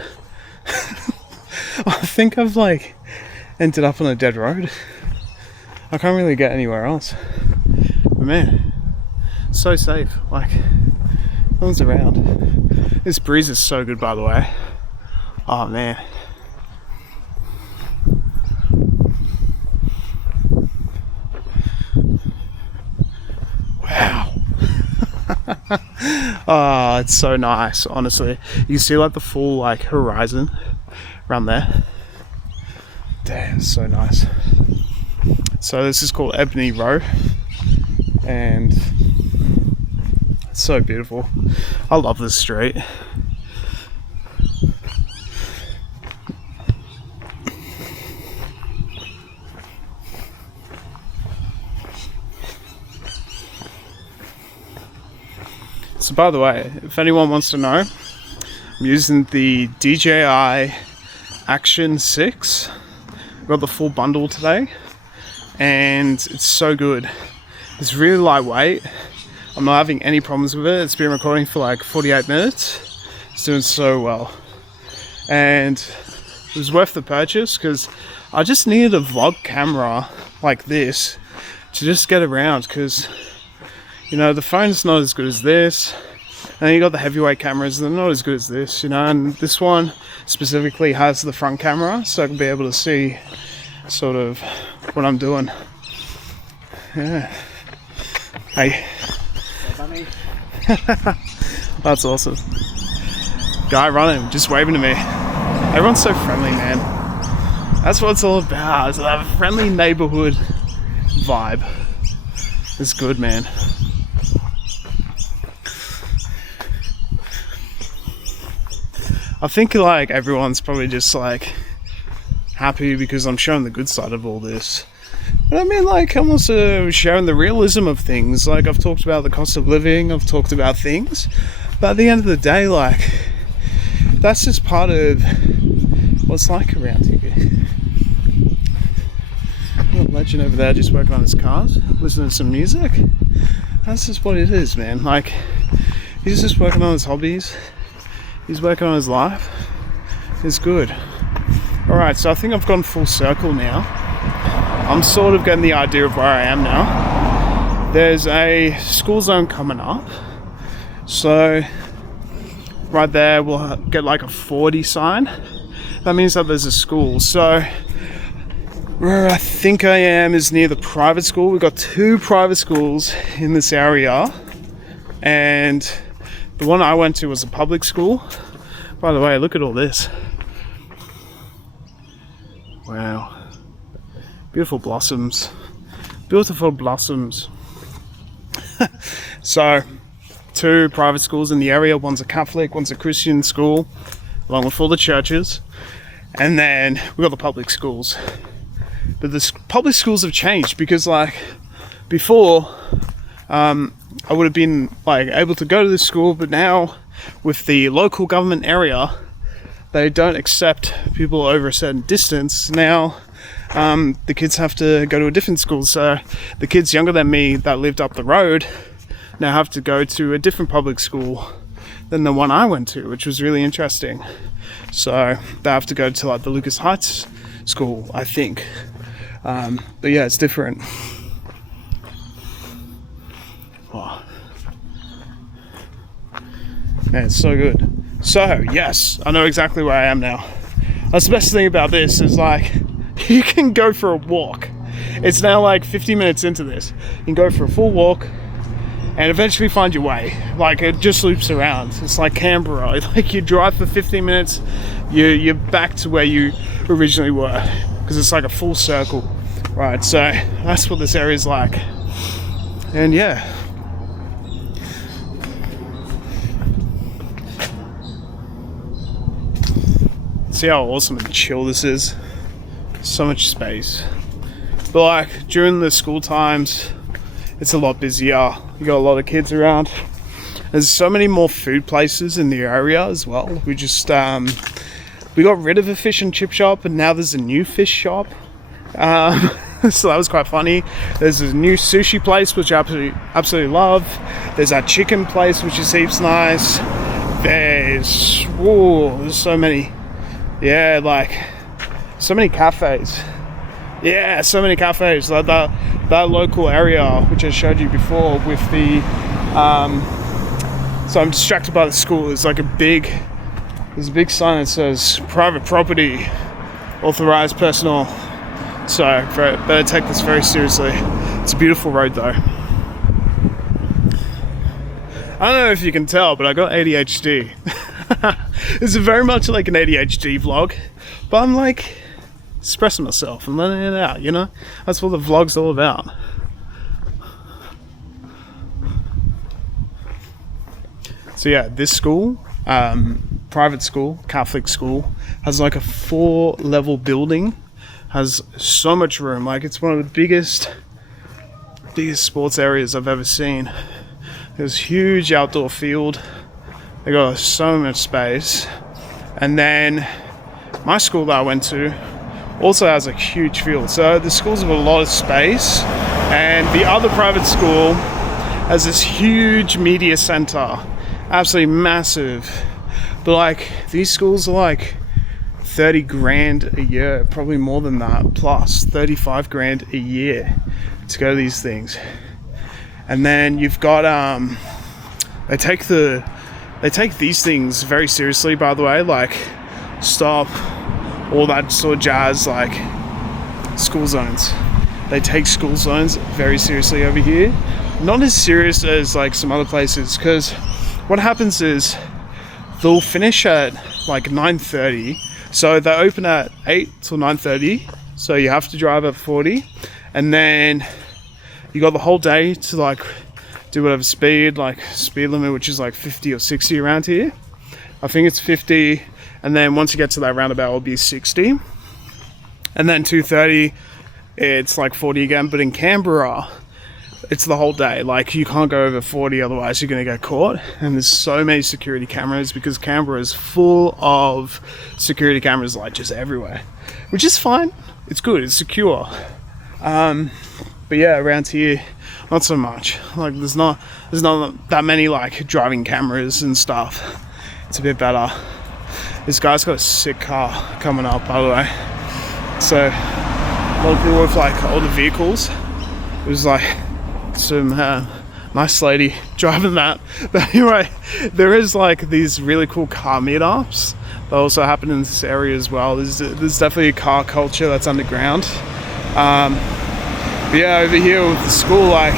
I think I've like ended up on a dead road. I can't really get anywhere else. But man, so safe. Like, no one's around. This breeze is so good, by the way. Oh man. Wow. Oh, it's so nice, honestly. You can see like the full like horizon around there. Damn, so nice. So this is called Ebony Row, and it's so beautiful. I love this street. So by the way, if anyone wants to know, I'm using the DJI Action 6. Got the full bundle today, and it's so good. It's really lightweight. I'm not having any problems with it. It's been recording for like 48 minutes. It's doing so well. And it was worth the purchase because I just needed a vlog camera like this to just get around, because you know, the phone's not as good as this, and you got the heavyweight cameras, they're not as good as this, you know, and this one specifically has the front camera, so I can be able to see sort of what I'm doing. Yeah. Hey. That's awesome. Guy running, just waving to me. Everyone's so friendly, man. That's what it's all about. It's that friendly neighborhood vibe. It's good, man. I think like everyone's probably just like happy because I'm showing the good side of all this. But I mean, like, I'm also showing the realism of things. Like, I've talked about the cost of living, I've talked about things, but at the end of the day, like, that's just part of what's like around here. Got a legend over there just working on his cars, listening to some music. That's just what it is, man. Like, he's just working on his hobbies. He's working on his life. It's good. Alright, so I think I've gone full circle now. I'm sort of getting the idea of where I am now. There's a school zone coming up. So, right there we'll get like a 40 sign. That means that there's a school. So, where I think I am is near the private school. We've got 2 private schools in this area. And the one I went to was a public school. By the way, look at all this. Wow. Beautiful blossoms. Beautiful blossoms. So, 2 private schools in the area. One's a Catholic, one's a Christian school. along with all the churches. And then we got the public schools. But the public schools have changed because, like, before, I would have been, like, able to go to this school, but now with the local government area, they don't accept people over a certain distance. Now, the kids have to go to a different school. So the kids younger than me that lived up the road now have to go to a different public school than the one I went to, which was really interesting. So they have to go to, like, the Lucas Heights school, I think. But yeah, it's different. Oh. Man, it's so good. So, yes, I know exactly where I am now. That's the best thing about this is, like, you can go for a walk. It's now like 50 minutes into this. You can go for a full walk and eventually find your way. Like, it just loops around. It's like Canberra. Like, you drive for 15 minutes, you're back to where you originally were, because it's like a full circle. Right, so that's what this area is like. And yeah. See how awesome and chill this is? So much space. But, like, during the school times, it's a lot busier. You got a lot of kids around. There's so many more food places in the area as well. We just we got rid of a fish and chip shop, and now there's a new fish shop. So that was quite funny. There's a new sushi place, which I absolutely love. There's that chicken place, which is heaps nice. There's so many. Yeah, like, so many cafes. Yeah, so many cafes. Like that local area, which I showed you before with the... so I'm distracted by the school. There's a big sign that says private property, authorized personal. So better take this very seriously. It's a beautiful road though. I don't know if you can tell, but I got ADHD. This is very much like an ADHD vlog, but I'm like expressing myself and letting it out, you know? That's what the vlog's all about. So yeah, this school, private school, Catholic school, has like a 4-level building. Has so much room. Like, it's one of the biggest sports areas I've ever seen. There's huge outdoor field. They got so much space. And then my school that I went to also has a huge field. So the schools have a lot of space. And the other private school has this huge media center. Absolutely massive. But, like, these schools are like 30 grand a year, probably more than that, plus 35 grand a year to go to these things. And then you've got they take these things very seriously, by the way, like stop, all that sort of jazz, like school zones. They take school zones very seriously over here. Not as serious as like some other places, because what happens is they'll finish at like 9:30. So they open at 8 till 9:30, so you have to drive at 40, and then you got the whole day to like do whatever speed limit, which is like 50 or 60 around here. I think it's 50, and then once you get to that roundabout, it'll be 60, and then 2:30, it's like 40 again. But in Canberra, it's the whole day. Like, you can't go over 40, otherwise you're going to get caught. And there's so many security cameras because Canberra is full of security cameras, like, just everywhere, which is fine. It's good. It's secure. But yeah, around here, not so much. Like, there's not that many like driving cameras and stuff. It's a bit better. This guy's got a sick car coming up, by the way. So a lot of people with like older vehicles. It was like some nice lady driving that. But anyway, there is like these really cool car meetups that also happen in this area as well. There's definitely a car culture that's underground. But yeah, over here with the school, like,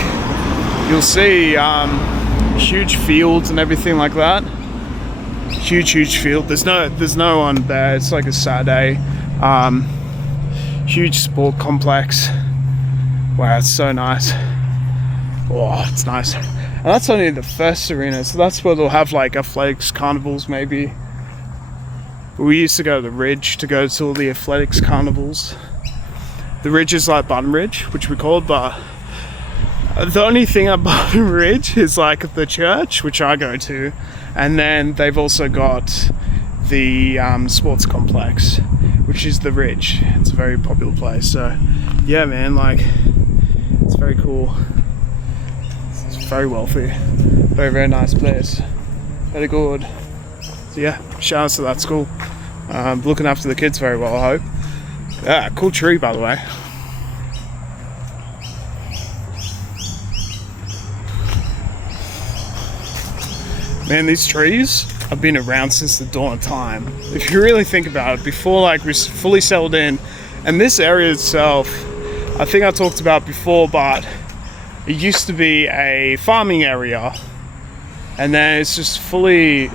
you'll see huge fields and everything like that. Huge field. There's no one there. It's like a Saturday. Huge sport complex. Wow, it's so nice. Oh, it's nice. And that's only the first arena, so that's where they'll have like athletics, carnivals maybe. We used to go to the Ridge to go to all the athletics carnivals. The Ridge is like Button Ridge, which we called, but the only thing at Button Ridge is like the church, which I go to, and then they've also got the sports complex, which is the Ridge. It's a very popular place. So yeah, man, like it's very cool. It's very wealthy, very, very nice place, very good. So yeah, shout out to that school. Looking after the kids very well, I hope. Yeah, cool tree, by the way. Man, these trees have been around since the dawn of time. If you really think about it, before like we fully settled in, and this area itself, I think I talked about before, but it used to be a farming area, and then it's just fully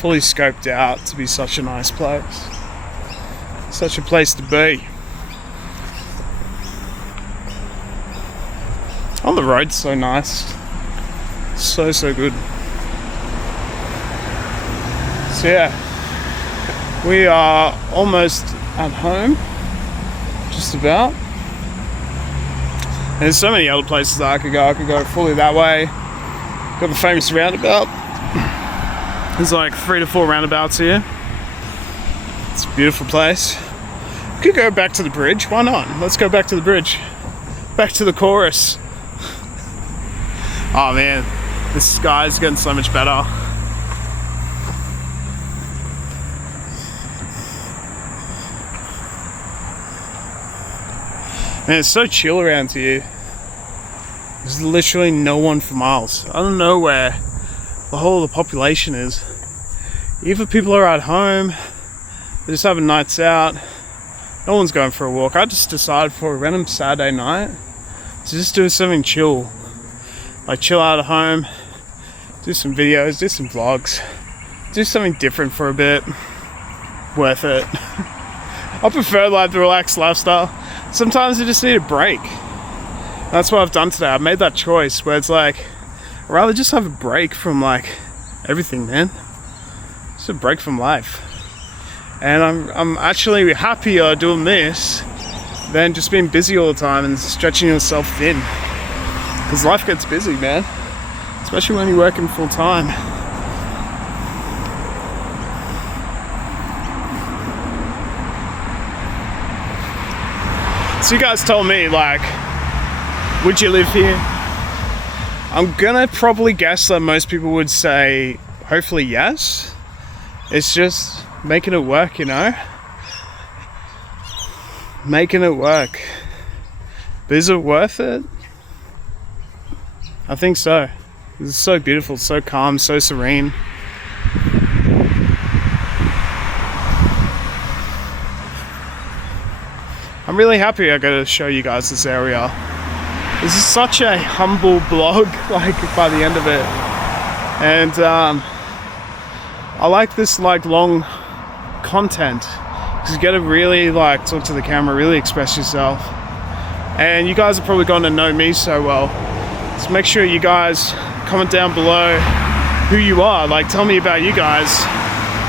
scoped out to be such a nice place. Such a place to be. On the road's so nice. So good. So yeah, we are almost at home. Just about. And there's so many other places that I could go. I could go fully that way. Got the famous roundabout. There's like 3 to 4 roundabouts here. It's a beautiful place. We could go back to the bridge. Why not? Let's go back to the bridge. Back to the chorus. Oh man, the sky's getting so much better. Man, it's so chill around here. There's literally no one for miles. I don't know where the whole of the population is. Either people are at home, they're just having nights out, no one's going for a walk. I just decided for a random Saturday night to just do something chill. Like chill out at home, do some videos, do some vlogs, do something different for a bit. Worth it. I prefer like the relaxed lifestyle. Sometimes I just need a break. That's what I've done today. I've made that choice where it's like, I'd rather just have a break from like everything, man. Just a break from life. And I'm actually happier doing this than just being busy all the time and stretching yourself thin. Because life gets busy, man. Especially when you're working full time. So you guys told me, like, would you live here? I'm gonna probably guess that most people would say, hopefully yes. It's just making it work, you know? Making it work. But is it worth it? I think so. It's so beautiful, so calm, so serene. I'm really happy I got to show you guys this area. This is such a humble blog, like by the end of it. And I like this like long content because you get to really like talk to the camera, really express yourself. And you guys are probably going to know me so well. So make sure you guys comment down below who you are. Like tell me about you guys.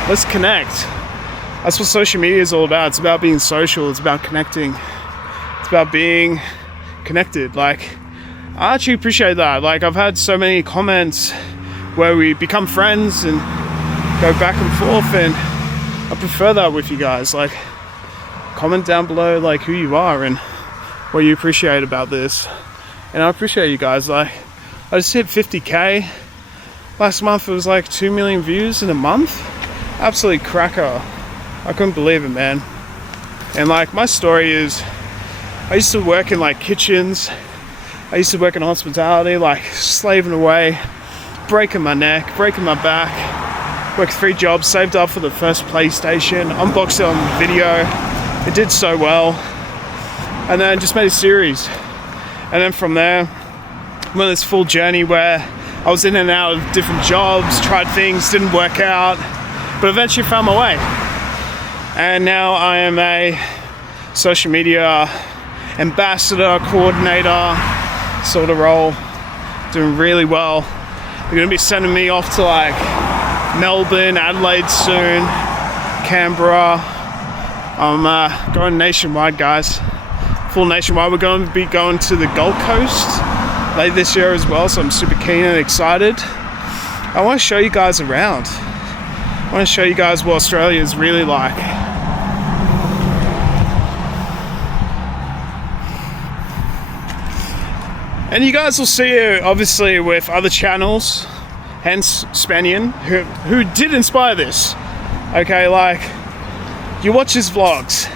Let's connect. That's what social media is all about. It's about being social. It's about connecting. It's about being connected. Like, I actually appreciate that. Like, I've had so many comments where we become friends and go back and forth, and I prefer that with you guys. Like, comment down below, like, who you are and what you appreciate about this. And I appreciate you guys. Like, I just hit 50K. Last month it was like 2 million views in a month. Absolutely cracker. I couldn't believe it, man. And like my story is, I used to work in like kitchens. I used to work in hospitality, like slaving away, breaking my neck, breaking my back. Worked 3 jobs, saved up for the first PlayStation, unboxed it on video. It did so well. And then just made a series. And then from there, went on this full journey where I was in and out of different jobs, tried things, didn't work out, but eventually found my way. And now I am a social media ambassador, coordinator sort of role, doing really well. They're going to be sending me off to like Melbourne, Adelaide soon. Canberra. I'm going nationwide, guys. Full nationwide. We're going to be going to the Gold Coast late this year as well, so I'm super keen and excited. I want to show you guys around. I want to show you guys what Australia is really like. And you guys will see it obviously with other channels, hence Spanian, who did inspire this. Okay, like, you watch his vlogs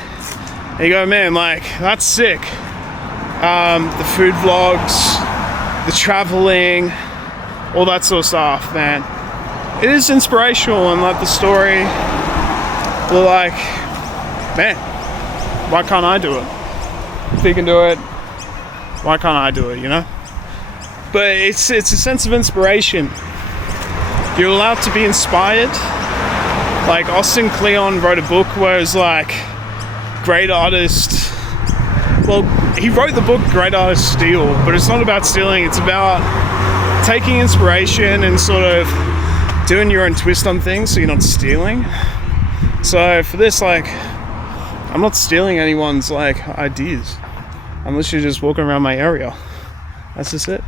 and you go, man, like, that's sick. The food vlogs, the traveling, all that sort of stuff, man. It is inspirational, and like the story, we're like, man, why can't I do it? If he can do it, why can't I do it, you know? But it's a sense of inspiration. You're allowed to be inspired. Like Austin Kleon wrote a book where it's like, great artist. Well, he wrote the book Great Artists Steal, but it's not about stealing, it's about taking inspiration and sort of doing your own twist on things so you're not stealing. So for this, like, I'm not stealing anyone's like ideas. I'm literally just walking around my area. That's just it.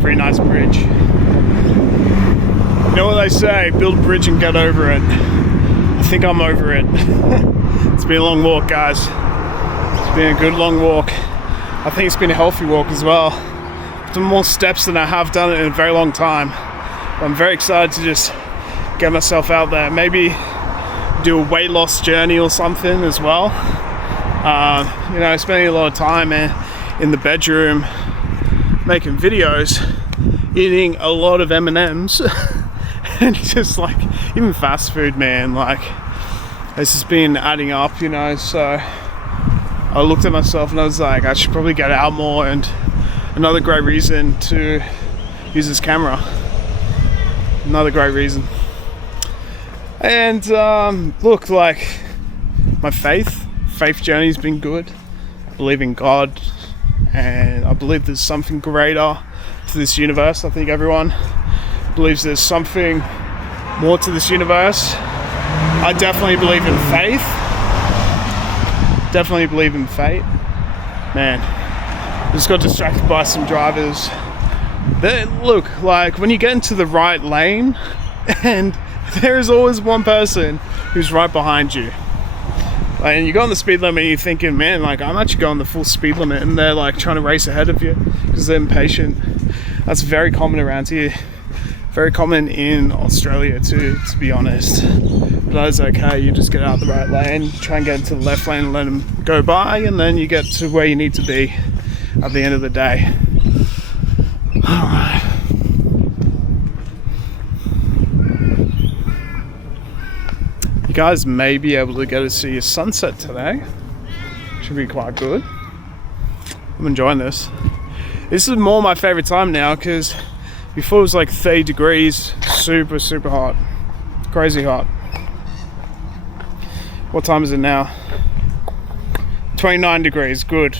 Pretty nice bridge. You know what they say, build a bridge and get over it. I think I'm over it. It's been a long walk, guys. It's been a good long walk. I think it's been a healthy walk as well. I've done more steps than I have done in a very long time. I'm very excited to just get myself out there. Maybe do a weight loss journey or something as well. You know, spending a lot of time in the bedroom making videos, eating a lot of M&Ms and just like, even fast food, man, like, this has been adding up, you know. So I looked at myself and I was like, I should probably get out more. And another great reason to use this camera, another great reason. And look, like, my faith journey's been good. I believe in God, and I believe there's something greater to this universe. I think everyone believes there's something more to this universe. I definitely believe in faith. Definitely believe in fate. Man, just got distracted by some drivers. Look, like, when you get into the right lane, and there is always one person who's right behind you. And you go on the speed limit and you're thinking, man, like, I'm actually going the full speed limit, and they're like trying to race ahead of you because they're impatient. That's very common around here. Very common in Australia too, to be honest. But that is okay. You just get out of the right lane, try and get into the left lane and let them go by, and then you get to where you need to be at the end of the day. Alright. You guys may be able to get to see a sunset today. Should be quite good. I'm enjoying this. This is more my favorite time now, because before it was like 30 degrees, super hot, crazy hot. What time is it now? 29 degrees, good.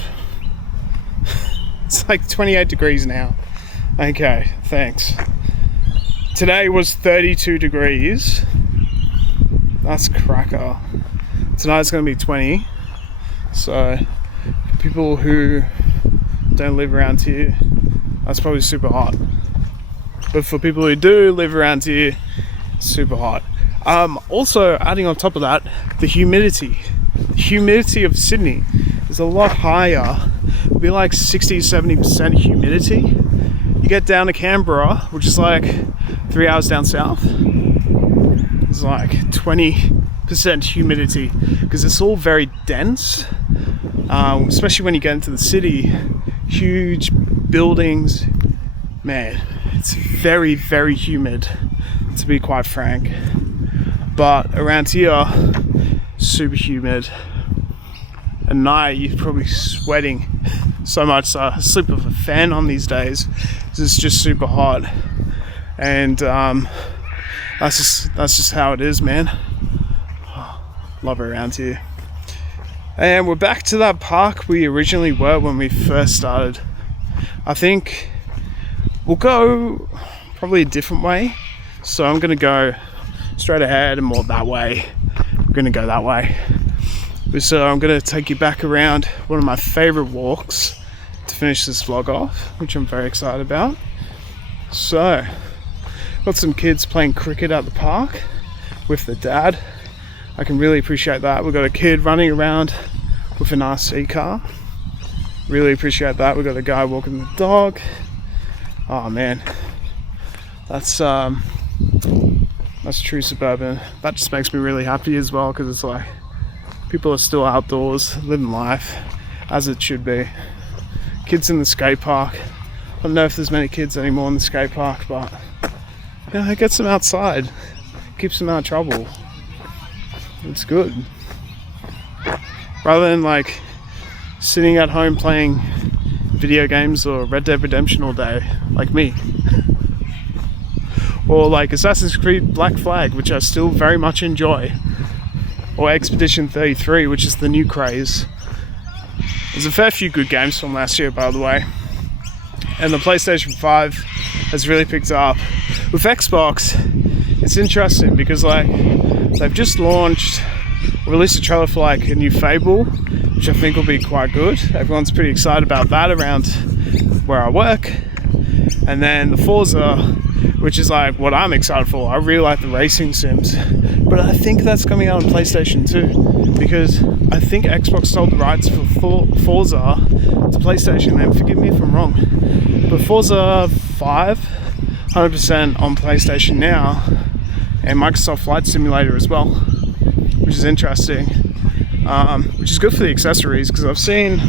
It's like 28 degrees now. Okay, thanks. Today was 32 degrees. That's cracker. Tonight's gonna be 20. So people who don't live around here, that's probably super hot. But for people who do live around here, super hot. Also, adding on top of that, the humidity. The humidity of Sydney is a lot higher. It'll be like 60-70% humidity. You get down to Canberra, which is like 3 hours down south, it's like 20% humidity, because it's all very dense, especially when you get into the city. Huge buildings, man, It's very, very humid, to be quite frank. But around here, super humid. At night, you're probably sweating so much. So I sleep with a fan on these days. It's just super hot, and that's just how it is, man. Love it around here. And we're back to that park we originally were when we first started. I think we'll go probably a different way. So I'm gonna go straight ahead and more that way. We're gonna go that way. So I'm gonna take you back around one of my favorite walks to finish this vlog off, which I'm very excited about. So, got some kids playing cricket at the park with their dad. I can really appreciate that. We've got a kid running around with an RC car. Really appreciate that. We've got a guy walking the dog. Oh man, that's true suburban. That just makes me really happy as well, because it's like people are still outdoors, living life as it should be. Kids in the skate park. I don't know if there's many kids anymore in the skate park, but you know, it gets them outside, keeps them out of trouble. It's good. Rather than like sitting at home playing video games or Red Dead Redemption all day, like me. Or like Assassin's Creed Black Flag, which I still very much enjoy. Or Expedition 33, which is the new craze. There's a fair few good games from last year, by the way. And the PlayStation 5 has really picked up. With Xbox, it's interesting because like they've just released a trailer for like a new Fable, which I think will be quite good. Everyone's pretty excited about that around where I work. And then the Forza, which is like what I'm excited for. I really like the racing sims, but I think that's coming out on PlayStation 2, because I think Xbox sold the rights for Forza to PlayStation, and forgive me if I'm wrong, but Forza 5, 100% on PlayStation now, and Microsoft Flight Simulator as well, which is interesting, which is good for the accessories, because I've seen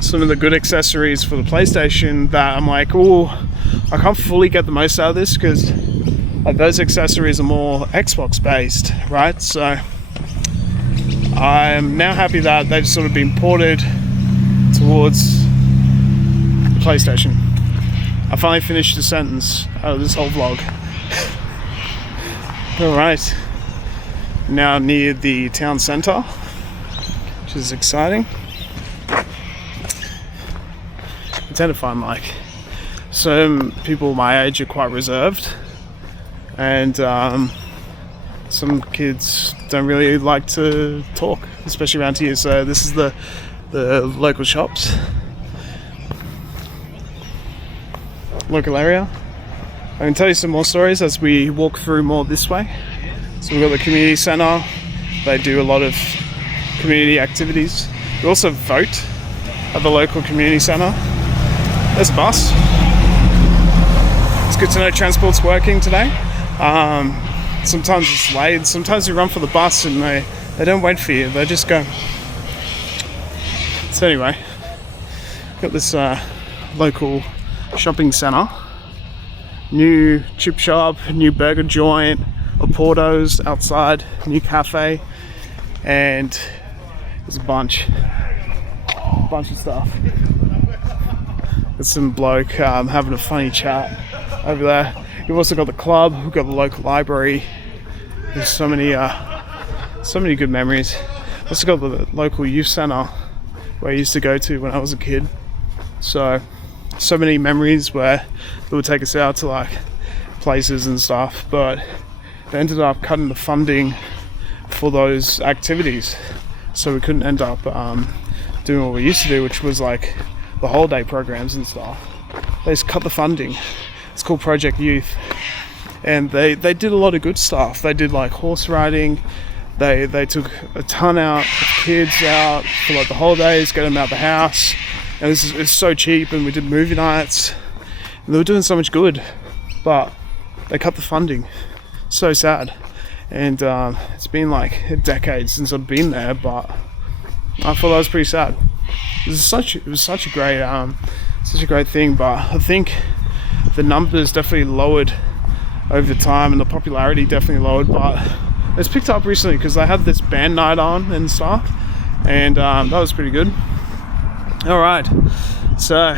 some of the good accessories for the PlayStation that I'm like, oh, I can't fully get the most out of this, because like those accessories are more Xbox based, right? So I'm now happy that they've sort of been ported towards the PlayStation. I finally finished the sentence out of this whole vlog. Alright, now near the town centre, which is exciting. I tend to find like some people my age are quite reserved, and some kids don't really like to talk, especially around here. So this is the local shops, local area. I can tell you some more stories as we walk through more this way. So we've got the community centre. They do a lot of community activities. We also vote at the local community centre. There's a bus. It's good to know transport's working today. Sometimes it's late. Sometimes you run for the bus and they don't wait for you. They just go. So anyway, got this local shopping centre. New chip shop, new burger joint, a Porto's outside, new cafe, and there's a bunch of stuff. There's some bloke having a funny chat over there. You've also got the club, we've got the local library. There's so many good memories. Also got the local youth centre where I used to go to when I was a kid. So many memories where they would take us out to like places and stuff, but they ended up cutting the funding for those activities, so we couldn't end up doing what we used to do, which was like the holiday programs and stuff. They just cut the funding. It's called Project Youth, and they did a lot of good stuff. They did like horse riding. They took a ton out of kids out for like the holidays, get them out the house. And it's so cheap, and we did movie nights, and they were doing so much good, but they cut the funding. So sad. And it's been like a decade since I've been there, but I thought that was pretty sad. It was such a great thing, but I think the numbers definitely lowered over time, and the popularity definitely lowered, but it's picked up recently because they had this band night on and stuff, and that was pretty good. All right, so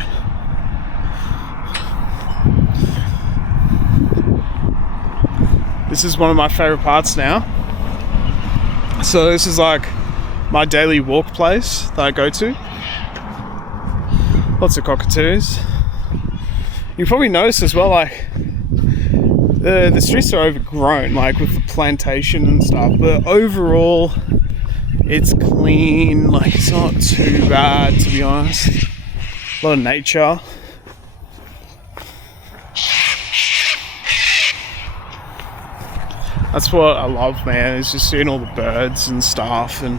this is one of my favorite parts now. So this is like my daily walk place that I go to. Lots of cockatoos. You probably notice as well, like the streets are overgrown, like with the plantation and stuff, but overall it's clean, like it's not too bad, to be honest. A lot of nature. That's what I love, man, is just seeing all the birds and stuff, and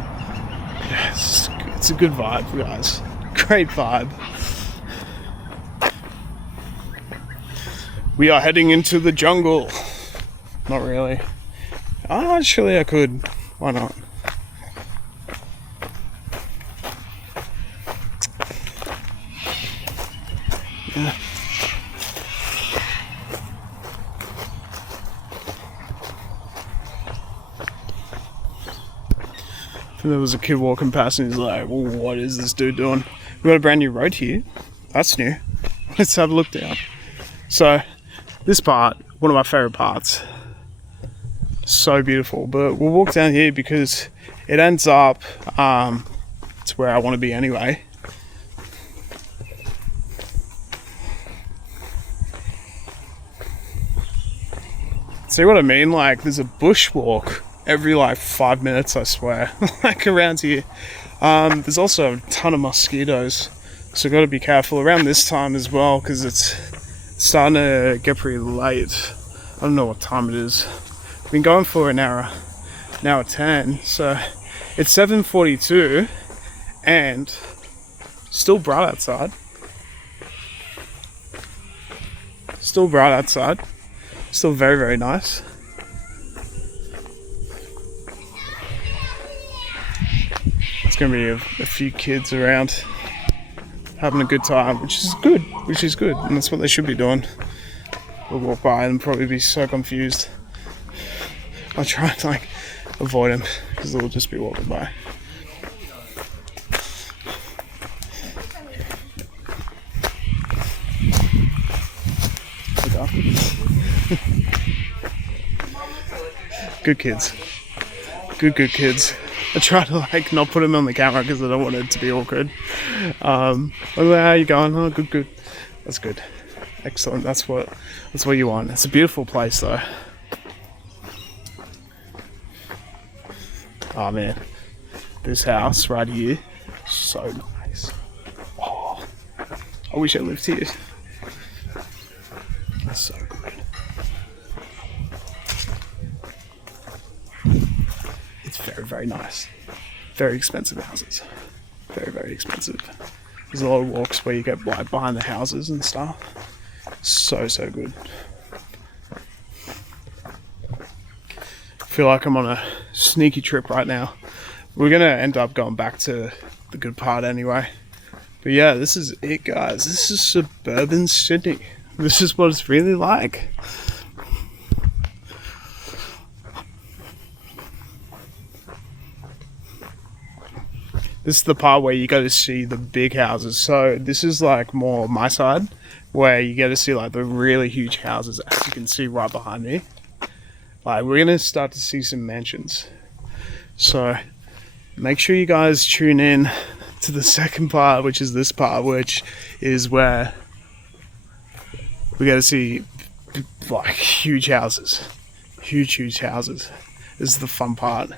yeah, it's a good vibe, guys. Great vibe. We are heading into the jungle. Not really. Actually, I could. Why not? Yeah. There was a kid walking past and he's like, well, what is this dude doing? We got a brand new road here. That's new. Let's have a look down. So this part, one of my favorite parts, so beautiful, but we'll walk down here because it ends up to where I want to be anyway. See what I mean? Like there's a bushwalk every like 5 minutes, I swear. Like around here. There's also a ton of mosquitoes, so got to be careful around this time as well, because it's starting to get pretty late. I don't know what time it is. We've been going for an hour 10, so it's 7:42 and still bright outside. Still bright outside. Still very, very nice. It's going to be a few kids around having a good time, which is good, and that's what they should be doing. We'll walk by and probably be so confused. I'll try and like avoid them because they'll just be walking by. Good kids. Good kids. I try to like not put them on the camera because I don't want it to be awkward. How are you going? Oh, good. That's good. Excellent. That's what you want. It's a beautiful place though. Oh man, this house right here, so nice. Oh, I wish I lived here. That's so good. It's very, very nice. Very expensive houses. Very, very expensive. There's a lot of walks where you get like behind the houses and stuff. So good. I feel like I'm on a sneaky trip right now. We're gonna end up going back to the good part anyway. But yeah, this is it, guys. This is suburban Sydney. This is what it's really like. This is the part where you go to see the big houses. So this is like more my side, where you get to see like the really huge houses, as you can see right behind me. Like we're gonna start to see some mansions. So make sure you guys tune in to the second part, which is this part, which is where we get to see like huge houses. Huge houses. This is the fun part.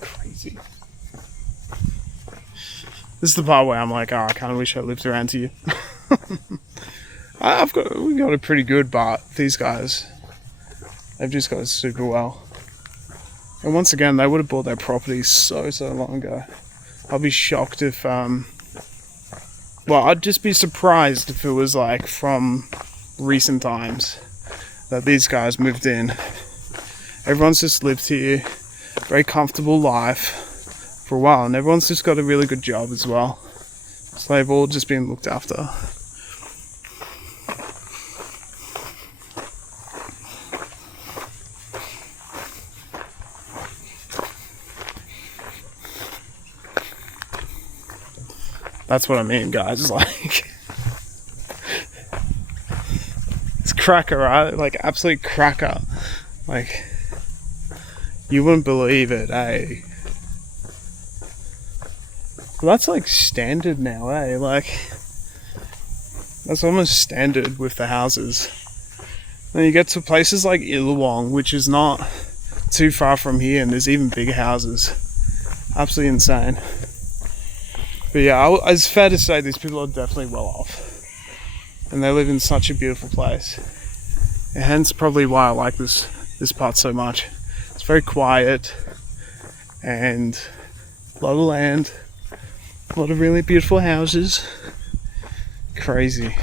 Crazy. This is the part where I'm like, oh, I kind of wish I lived around here. We got it pretty good, but these guys, they've just got it super well. And once again, they would have bought their property so long ago. I'll be shocked if, well, I'd just be surprised if it was like from recent times that these guys moved in. Everyone's just lived here, very comfortable life for a while, and everyone's just got a really good job as well. So they've all just been looked after. That's what I mean, guys. Like, it's cracker, right? Like, absolute cracker. Like, you wouldn't believe it, eh? Well, that's like standard now, eh? Like, that's almost standard with the houses. Then you get to places like Illawong, which is not too far from here, and there's even bigger houses. Absolutely insane. But yeah, it's fair to say these people are definitely well off, and they live in such a beautiful place, and hence probably why I like this part so much. It's very quiet, and a lot of land, a lot of really beautiful houses. Crazy.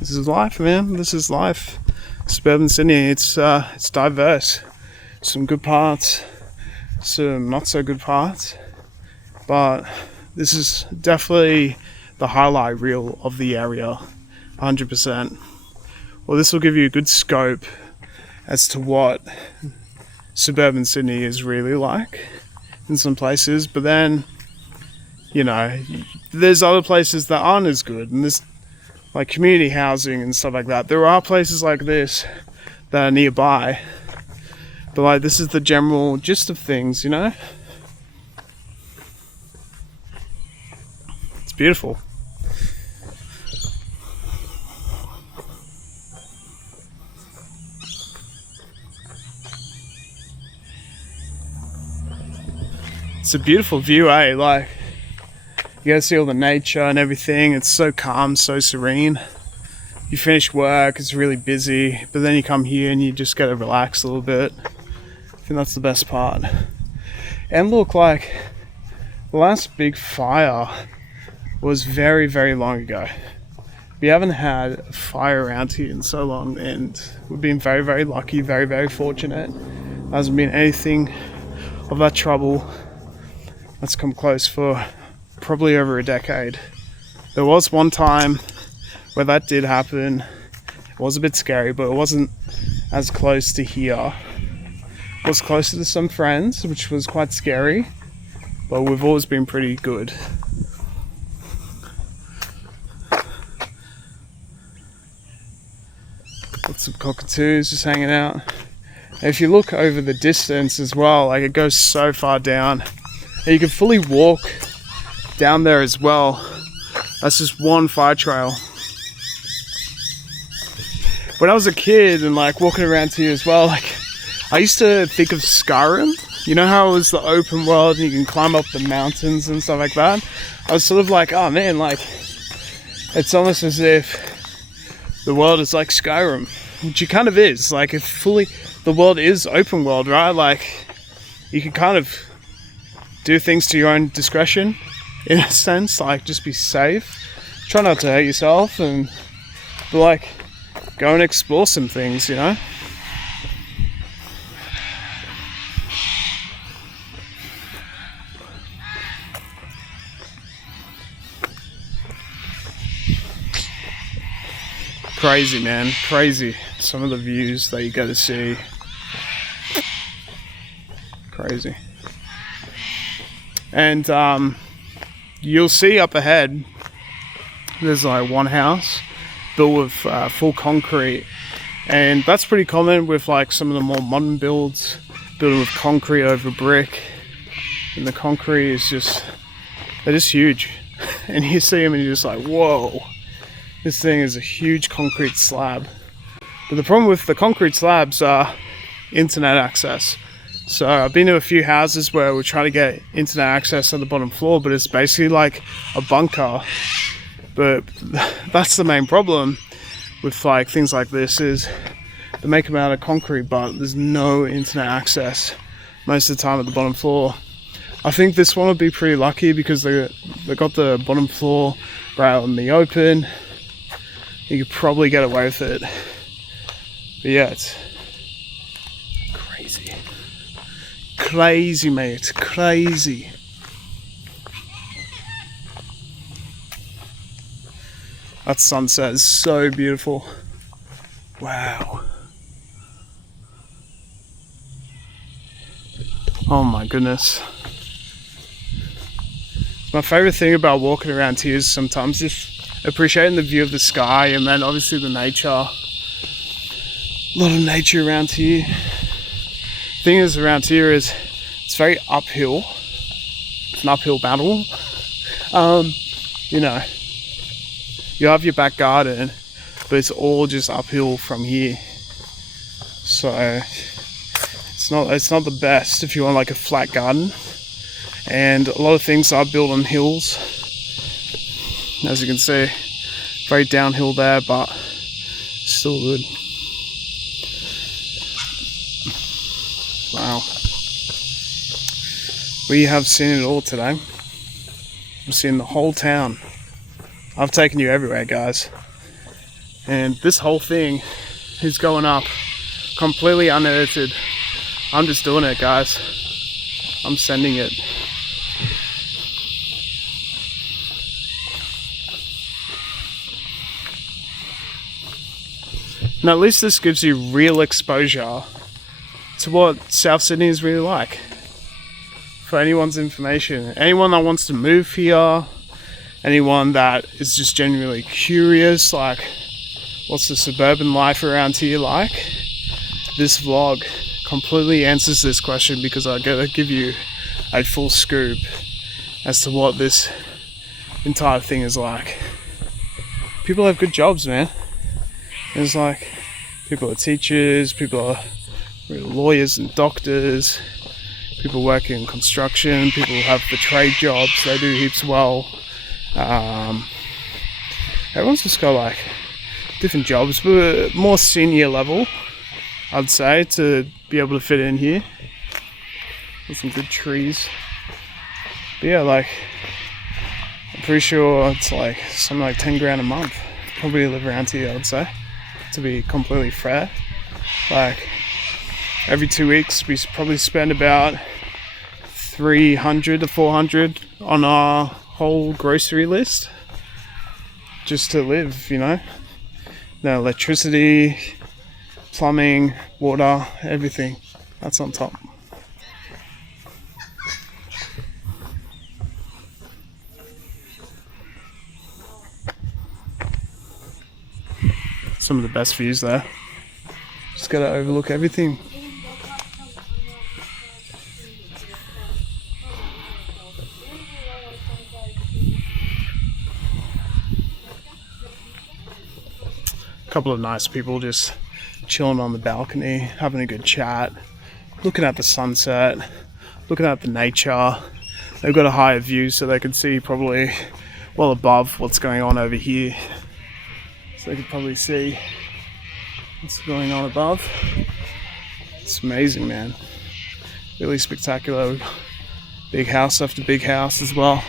This is life, man. This is life. Suburban Sydney. It's diverse. Some good parts, some not so good parts, but this is definitely the highlight reel of the area, 100%. Well, this will give you a good scope as to what suburban Sydney is really like in some places, but then, you know, there's other places that aren't as good, and there's like community housing and stuff like that. There are places like this that are nearby, but like this is the general gist of things, you know? It's beautiful. It's a beautiful view, eh? Like, you guys see all the nature and everything. It's so calm, so serene. You finish work, it's really busy, but then you come here and you just get to relax a little bit. I think that's the best part. And look, like, the last big fire was very, very long ago. We haven't had a fire around here in so long, and we've been very, very lucky, very, very fortunate. There hasn't been anything of that trouble that's come close for probably over a decade. There was one time where that did happen. It was a bit scary, but it wasn't as close to here. It was closer to some friends, which was quite scary, but we've always been pretty good. Lots of cockatoos just hanging out. And if you look over the distance as well, like, it goes so far down, and you can fully walk down there as well. That's just one fire trail. When I was a kid and like walking around here as well, like, I used to think of Skyrim. You know how it was the open world and you can climb up the mountains and stuff like that? I was sort of like, oh man, like, it's almost as if the world is like Skyrim, which it kind of is. Like, if fully, the world is open world, right? Like, you can kind of do things to your own discretion, in a sense. Like, just be safe, try not to hurt yourself, and but like, go and explore some things, you know? Crazy, man, crazy. Some of the views that you get to see. Crazy. And you'll see up ahead, there's like one house built with full concrete, and that's pretty common with like some of the more modern builds, building with concrete over brick, and the concrete is just, they're just huge. And you see them and you're just like, whoa, this thing is a huge concrete slab. But the problem with the concrete slabs are internet access. So I've been to a few houses where we try to get internet access on the bottom floor, but it's basically like a bunker. But that's the main problem with like things like this, is they make them out of concrete, but there's no internet access most of the time at the bottom floor. I think this one would be pretty lucky because they got the bottom floor right out in the open. You could probably get away with it. But yeah, it's crazy. Crazy, mate, crazy. That sunset is so beautiful. Wow. Oh my goodness. My favorite thing about walking around here is sometimes just appreciating the view of the sky, and then obviously the nature. A lot of nature around here. Thing is around here is it's very uphill. It's an uphill battle. You know, you have your back garden, but it's all just uphill from here. So it's not the best if you want like a flat garden. And a lot of things are built on hills. As you can see, very downhill there, but still good. Wow. We have seen it all today. We've seen the whole town. I've taken you everywhere, guys. And this whole thing is going up completely unedited. I'm just doing it, guys. I'm sending it. And at least this gives you real exposure to what South Sydney is really like. For anyone's information, anyone that wants to move here, anyone that is just genuinely curious, like what's the suburban life around here like, this vlog completely answers this question, because I gotta give you a full scoop as to what this entire thing is like. People have good jobs, man. There's like, people are teachers, people are lawyers and doctors, people working in construction, people have the trade jobs, they do heaps well. Everyone's just got like different jobs, but more senior level, I'd say, to be able to fit in here. With some good trees. But yeah, like, I'm pretty sure it's like something like 10 grand a month. Probably live around here, I would say, to be completely fair. Like, every 2 weeks we probably spend about 300 to 400 on our whole grocery list just to live, you know. No electricity, plumbing, water, everything. That's on top. Some of the best views there. Just gotta overlook everything. A couple of nice people just chilling on the balcony, having a good chat, looking at the sunset, looking at the nature. They've got a higher view so they can see probably well above what's going on over here. So they can probably see what's going on above. It's amazing, man. Really spectacular. Big house after big house as well.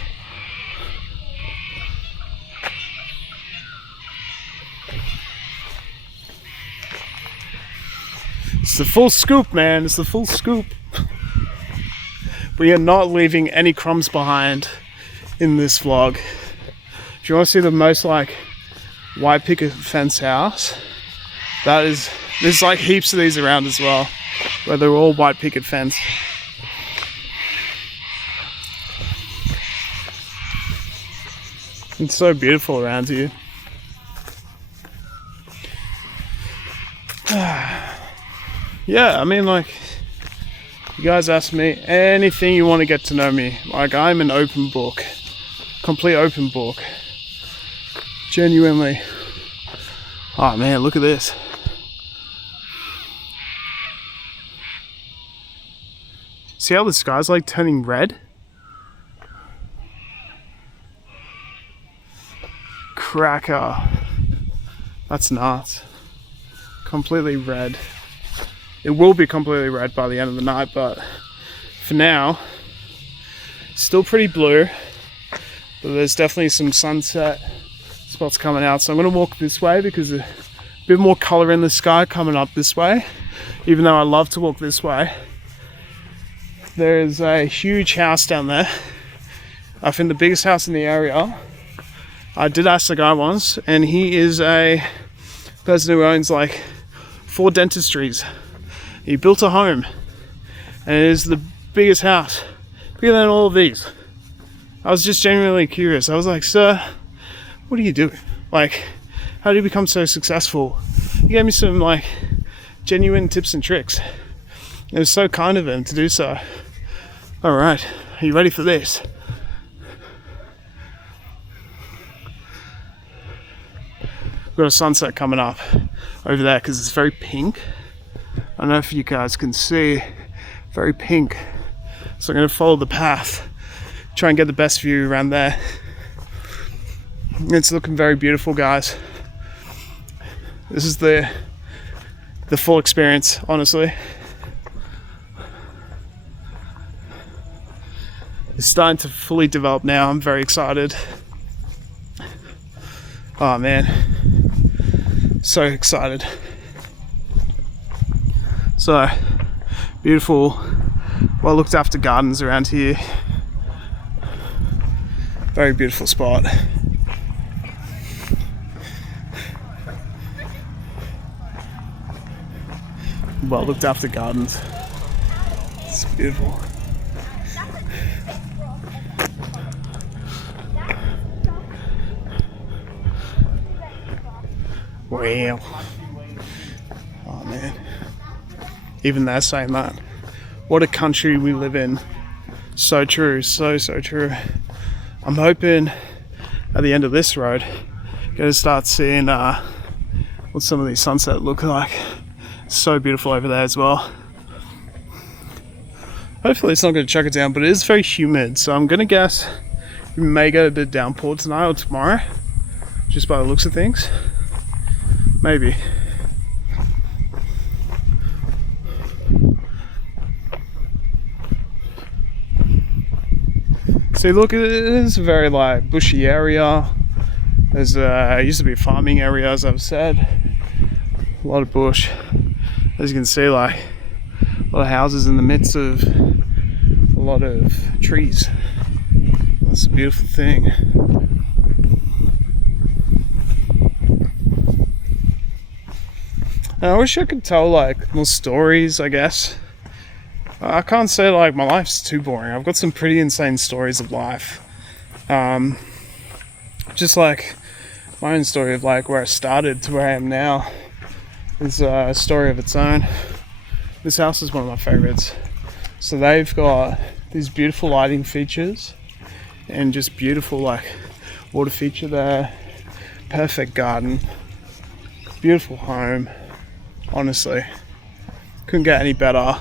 It's the full scoop, man. It's the full scoop. We are not leaving any crumbs behind in this vlog. If you want to see the most like white picket fence house, there's like heaps of these around as well, where they're all white picket fence. It's so beautiful around here. Yeah, I mean, like, you guys ask me anything you want to get to know me. Like, I'm an open book, complete open book. Genuinely. Oh man, look at this. See how the sky's like turning red? Cracker. That's nuts. Completely red. It will be completely red by the end of the night, but for now, still pretty blue. But there's definitely some sunset spots coming out. So I'm going to walk this way because there's a bit more color in the sky coming up this way. Even though I love to walk this way. There's a huge house down there. I think the biggest house in the area. I did ask the guy once, and he is a person who owns like 4 dentistries. He built a home, and it is the biggest house, bigger than all of these. I was just genuinely curious. I was like, sir, what do you do? Like, how do you become so successful? He gave me some like genuine tips and tricks. It was so kind of him to do so. All right, are you ready for this? We've got a sunset coming up over there because it's very pink. I don't know if you guys can see, very pink. So I'm going to follow the path, try and get the best view around there. It's looking very beautiful, guys. This is the full experience, honestly. It's starting to fully develop now. I'm very excited. Oh man, so excited. So beautiful, well looked after gardens around here. Very beautiful spot. Well looked after gardens. It's beautiful. Wow. Oh man. Even they're saying that. What a country we live in. So true, so true. I'm hoping at the end of this road, going to start seeing what some of these sunsets look like. So beautiful over there as well. Hopefully it's not going to chuck it down, but it is very humid, so I'm going to guess we may get a bit of downpour tonight or tomorrow, just by the looks of things. Maybe. See, look, it is a very like bushy area. There's it used to be a farming area, as I've said. A lot of bush. As you can see, like a lot of houses in the midst of a lot of trees. That's a beautiful thing. And I wish I could tell like more stories, I guess. I can't say like my life's too boring. I've got some pretty insane stories of life. Just like my own story of like where I started to where I am now is a story of its own. This house is one of my favorites. So they've got these beautiful lighting features and just beautiful like water feature there. Perfect garden. Beautiful home. Honestly, couldn't get any better.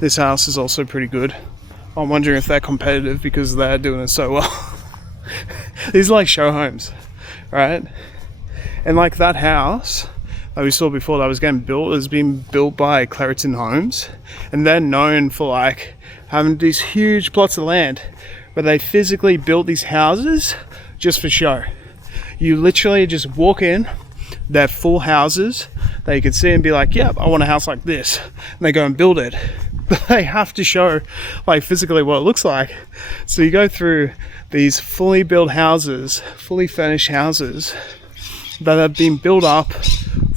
This house is also pretty good. I'm wondering if they're competitive because they're doing it so well. These are like show homes, right? And like that house that we saw before that was getting built has been built by Clariton Homes, and they're known for like having these huge plots of land where they physically built these houses just for show. You literally just walk in, they're full houses that you can see and be like, yep, I want a house like this, and they go and build it. But they have to show like physically what it looks like. So you go through these fully built houses, fully furnished houses that have been built up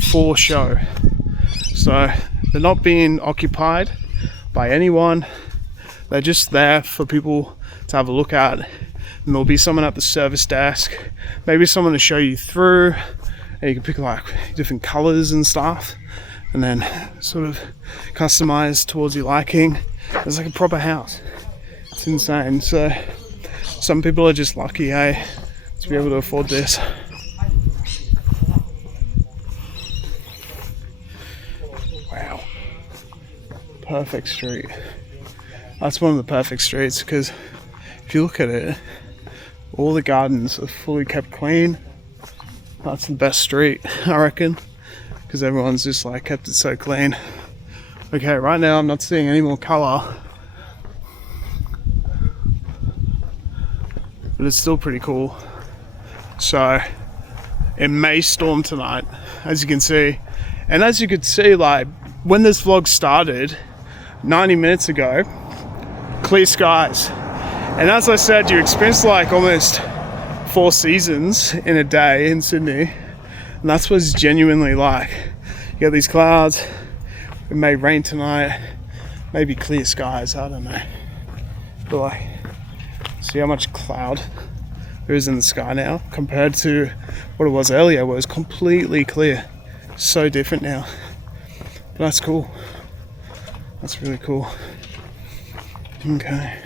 for show. So they're not being occupied by anyone. They're just there for people to have a look at. And there'll be someone at the service desk, maybe someone to show you through. And you can pick like different colors and stuff, and then sort of customize towards your liking. It's like a proper house. It's insane. So some people are just lucky, hey, to be able to afford this. Wow. Perfect street. That's one of the perfect streets because if you look at it, all the gardens are fully kept clean. That's the best street, I reckon, because everyone's just like kept it so clean. Okay, right now I'm not seeing any more colour, but it's still pretty cool. So it may storm tonight, as you can see. And as you could see, like when this vlog started 90 minutes ago, clear skies. And as I said, you experienced like almost 4 seasons in a day in Sydney, and that's what it's genuinely like. You get these clouds, it may rain tonight, maybe clear skies, I don't know. But like, see how much cloud there is in the sky now compared to what it was earlier, where it was completely clear. So different now. But that's cool. That's really cool. Okay.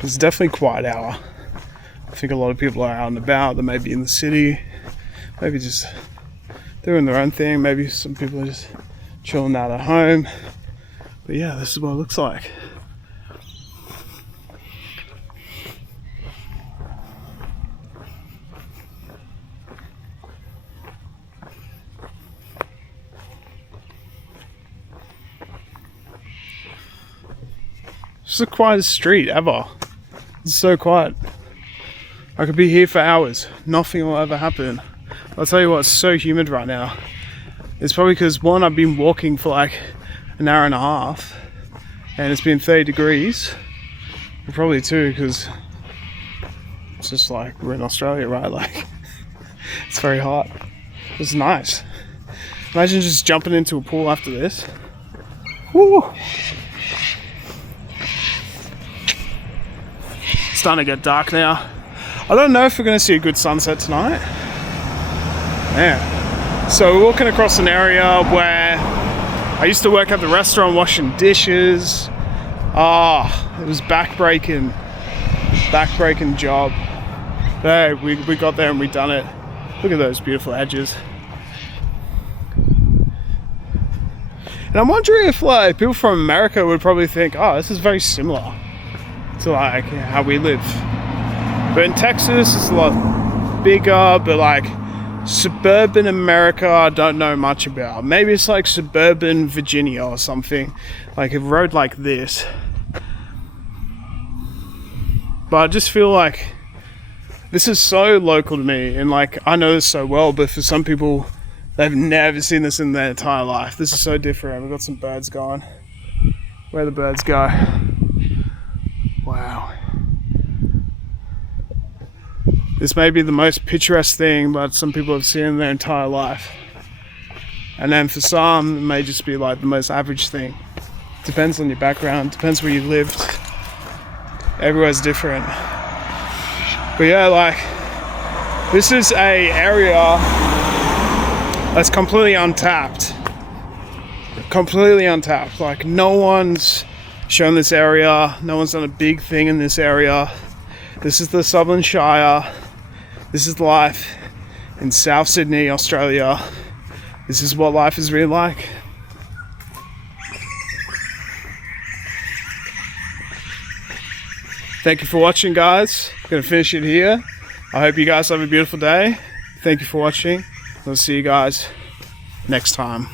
It's definitely a quiet hour. I think a lot of people are out and about. They may be in the city, maybe just doing their own thing. Maybe some people are just chilling out at home. But yeah, this is what it looks like. It's the quietest street ever. It's so quiet. I could be here for hours. Nothing will ever happen. I'll tell you what, it's so humid right now. It's probably because, one, I've been walking for like an hour and a half and it's been 30 degrees. But probably two, because it's just like we're in Australia, right? Like, it's very hot. It's nice. Imagine just jumping into a pool after this. Woo! It's starting to get dark now. I don't know if we're going to see a good sunset tonight. Yeah. So we're walking across an area where I used to work at the restaurant washing dishes. It was backbreaking job. But hey, we got there and we done it. Look at those beautiful edges. And I'm wondering if like people from America would probably think, oh, this is very similar to like how we live. But in Texas, it's a lot bigger, but like suburban America, I don't know much about. Maybe it's like suburban Virginia or something, like a road like this. But I just feel like this is so local to me, and like I know this so well, but for some people, they've never seen this in their entire life. This is so different. We've got some birds going. Where the birds go? Wow. This may be the most picturesque thing, but some people have seen in their entire life. And then for some, it may just be like the most average thing. Depends on your background, depends where you lived. Everywhere's different. But yeah, like, this is a area that's completely untapped. Completely untapped. Like, no one's shown this area. No one's done a big thing in this area. This is the Southern Shire. This is life in South Sydney, Australia. This is what life is really like. Thank you for watching, guys. I'm gonna finish it here. I hope you guys have a beautiful day. Thank you for watching. I'll see you guys next time.